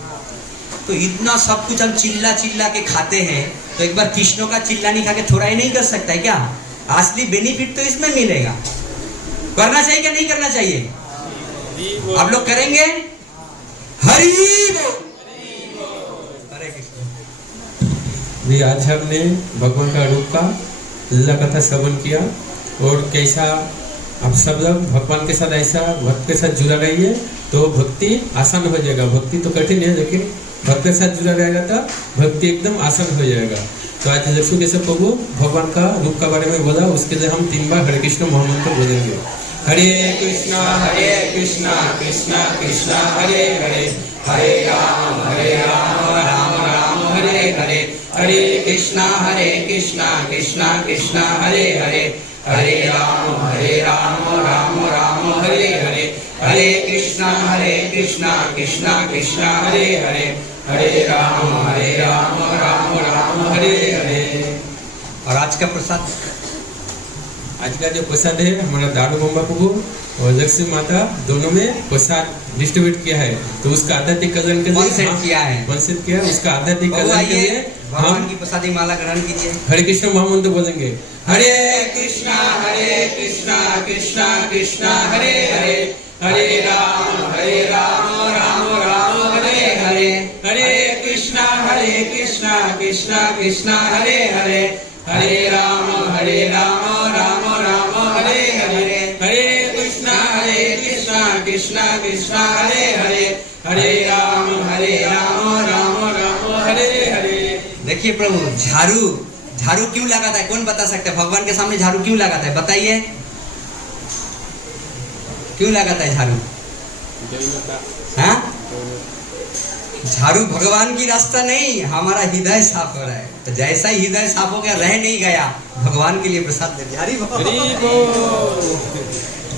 तो इतना सब कुछ हम चिल्ला चिल्ला के खाते हैं, तो एक बार कृष्णों का चिल्ला नहीं खा के थोड़ा ही नहीं कर सकता है क्या? असली बेनिफिट तो इसमें मिलेगा। करना चाहिए क्या नहीं करना चाहिए? आप लोग करेंगे? हरि बोल। हरे कृष्ण। आज हमने भगवान का रूप का लीला कथा श्रवण किया और कैसा आप सब लोग भगवान के साथ ऐसा भक्त के साथ जुड़ा रहिए तो भक्ति आसान हो जाएगा। भक्ति तो कठिन है लेकिन भक्त के साथ जुड़ा रहेगा तो भक्ति एकदम आसान हो जाएगा। तो आज लक्ष्मी केशव प्रभु भगवान का रूप का बारे में बोला, उसके लिए हम 3 बार हरे कृष्ण महामंत्र बोलेंगे। हरे कृष्णा कृष्णा कृष्णा हरे हरे, हरे राम राम राम हरे हरे, हरे कृष्णा कृष्णा कृष्णा हरे हरे, हरे राम राम राम हरे हरे, हरे कृष्णा कृष्णा कृष्णा हरे हरे, हरे राम राम हरे हरे। और आज का प्रसाद, आज का जो प्रसाद है हमारा दारू बम्बा प्रभु और लक्ष्मी माता दोनों में प्रसाद डिस्ट्रीब्यूट किया है। तो उसका आध्यात्मिक कल्याण के लिए किया है, उसका आध्यात्मिक कल्याण के लिए भगवान की प्रसादी माला ग्रहण कीजिए। हरे कृष्ण महामंत्र बोलेंगे। हरे कृष्णा कृष्णा कृष्णा हरे हरे, हरे राम राम राम हरे हरे, हरे कृष्णा कृष्णा कृष्णा हरे हरे, हरे राम राम राम हरे हरे, हरे कृष्णा कृष्णा कृष्णा हरे हरे, हरे राम राम राम हरे हरे। देखिए प्रभु, झाड़ू क्यों लगाता है? कौन बता सकता है? भगवान के सामने झाड़ू क्यों लगाता है? बताइए, क्यों लगाता है झाड़ू? हाँ, झाड़ू भगवान की रास्ता नहीं, हमारा हृदय साफ हो रहा है। तो जैसा ही हृदय साफ हो गया, रह नहीं गया, भगवान के लिए प्रसाद दे दिया। हरि बोल,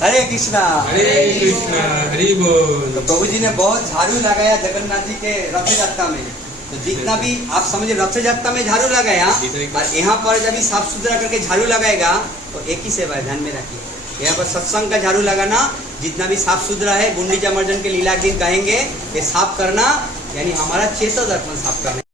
हरे कृष्णा हरि बोल। तो प्रभु जी ने बहुत झाड़ू लगाया जगन्नाथ जी के रथ यात्रा में। तो जितना भी आप समझे रथ यात्रा में झाड़ू लगाया, और यहाँ पर जब भी साफ सुथरा करके झाड़ू लगाएगा तो एक ही सेवा है, ध्यान में रखिए। यहाँ पर सत्संग का झाड़ू लगाना, जितना भी साफ सुथरा है, गुंडीचा मर्जन के लीला दिन कहेंगे, ये साफ करना, यानी हमारा चेतन दर्पण साफ करना।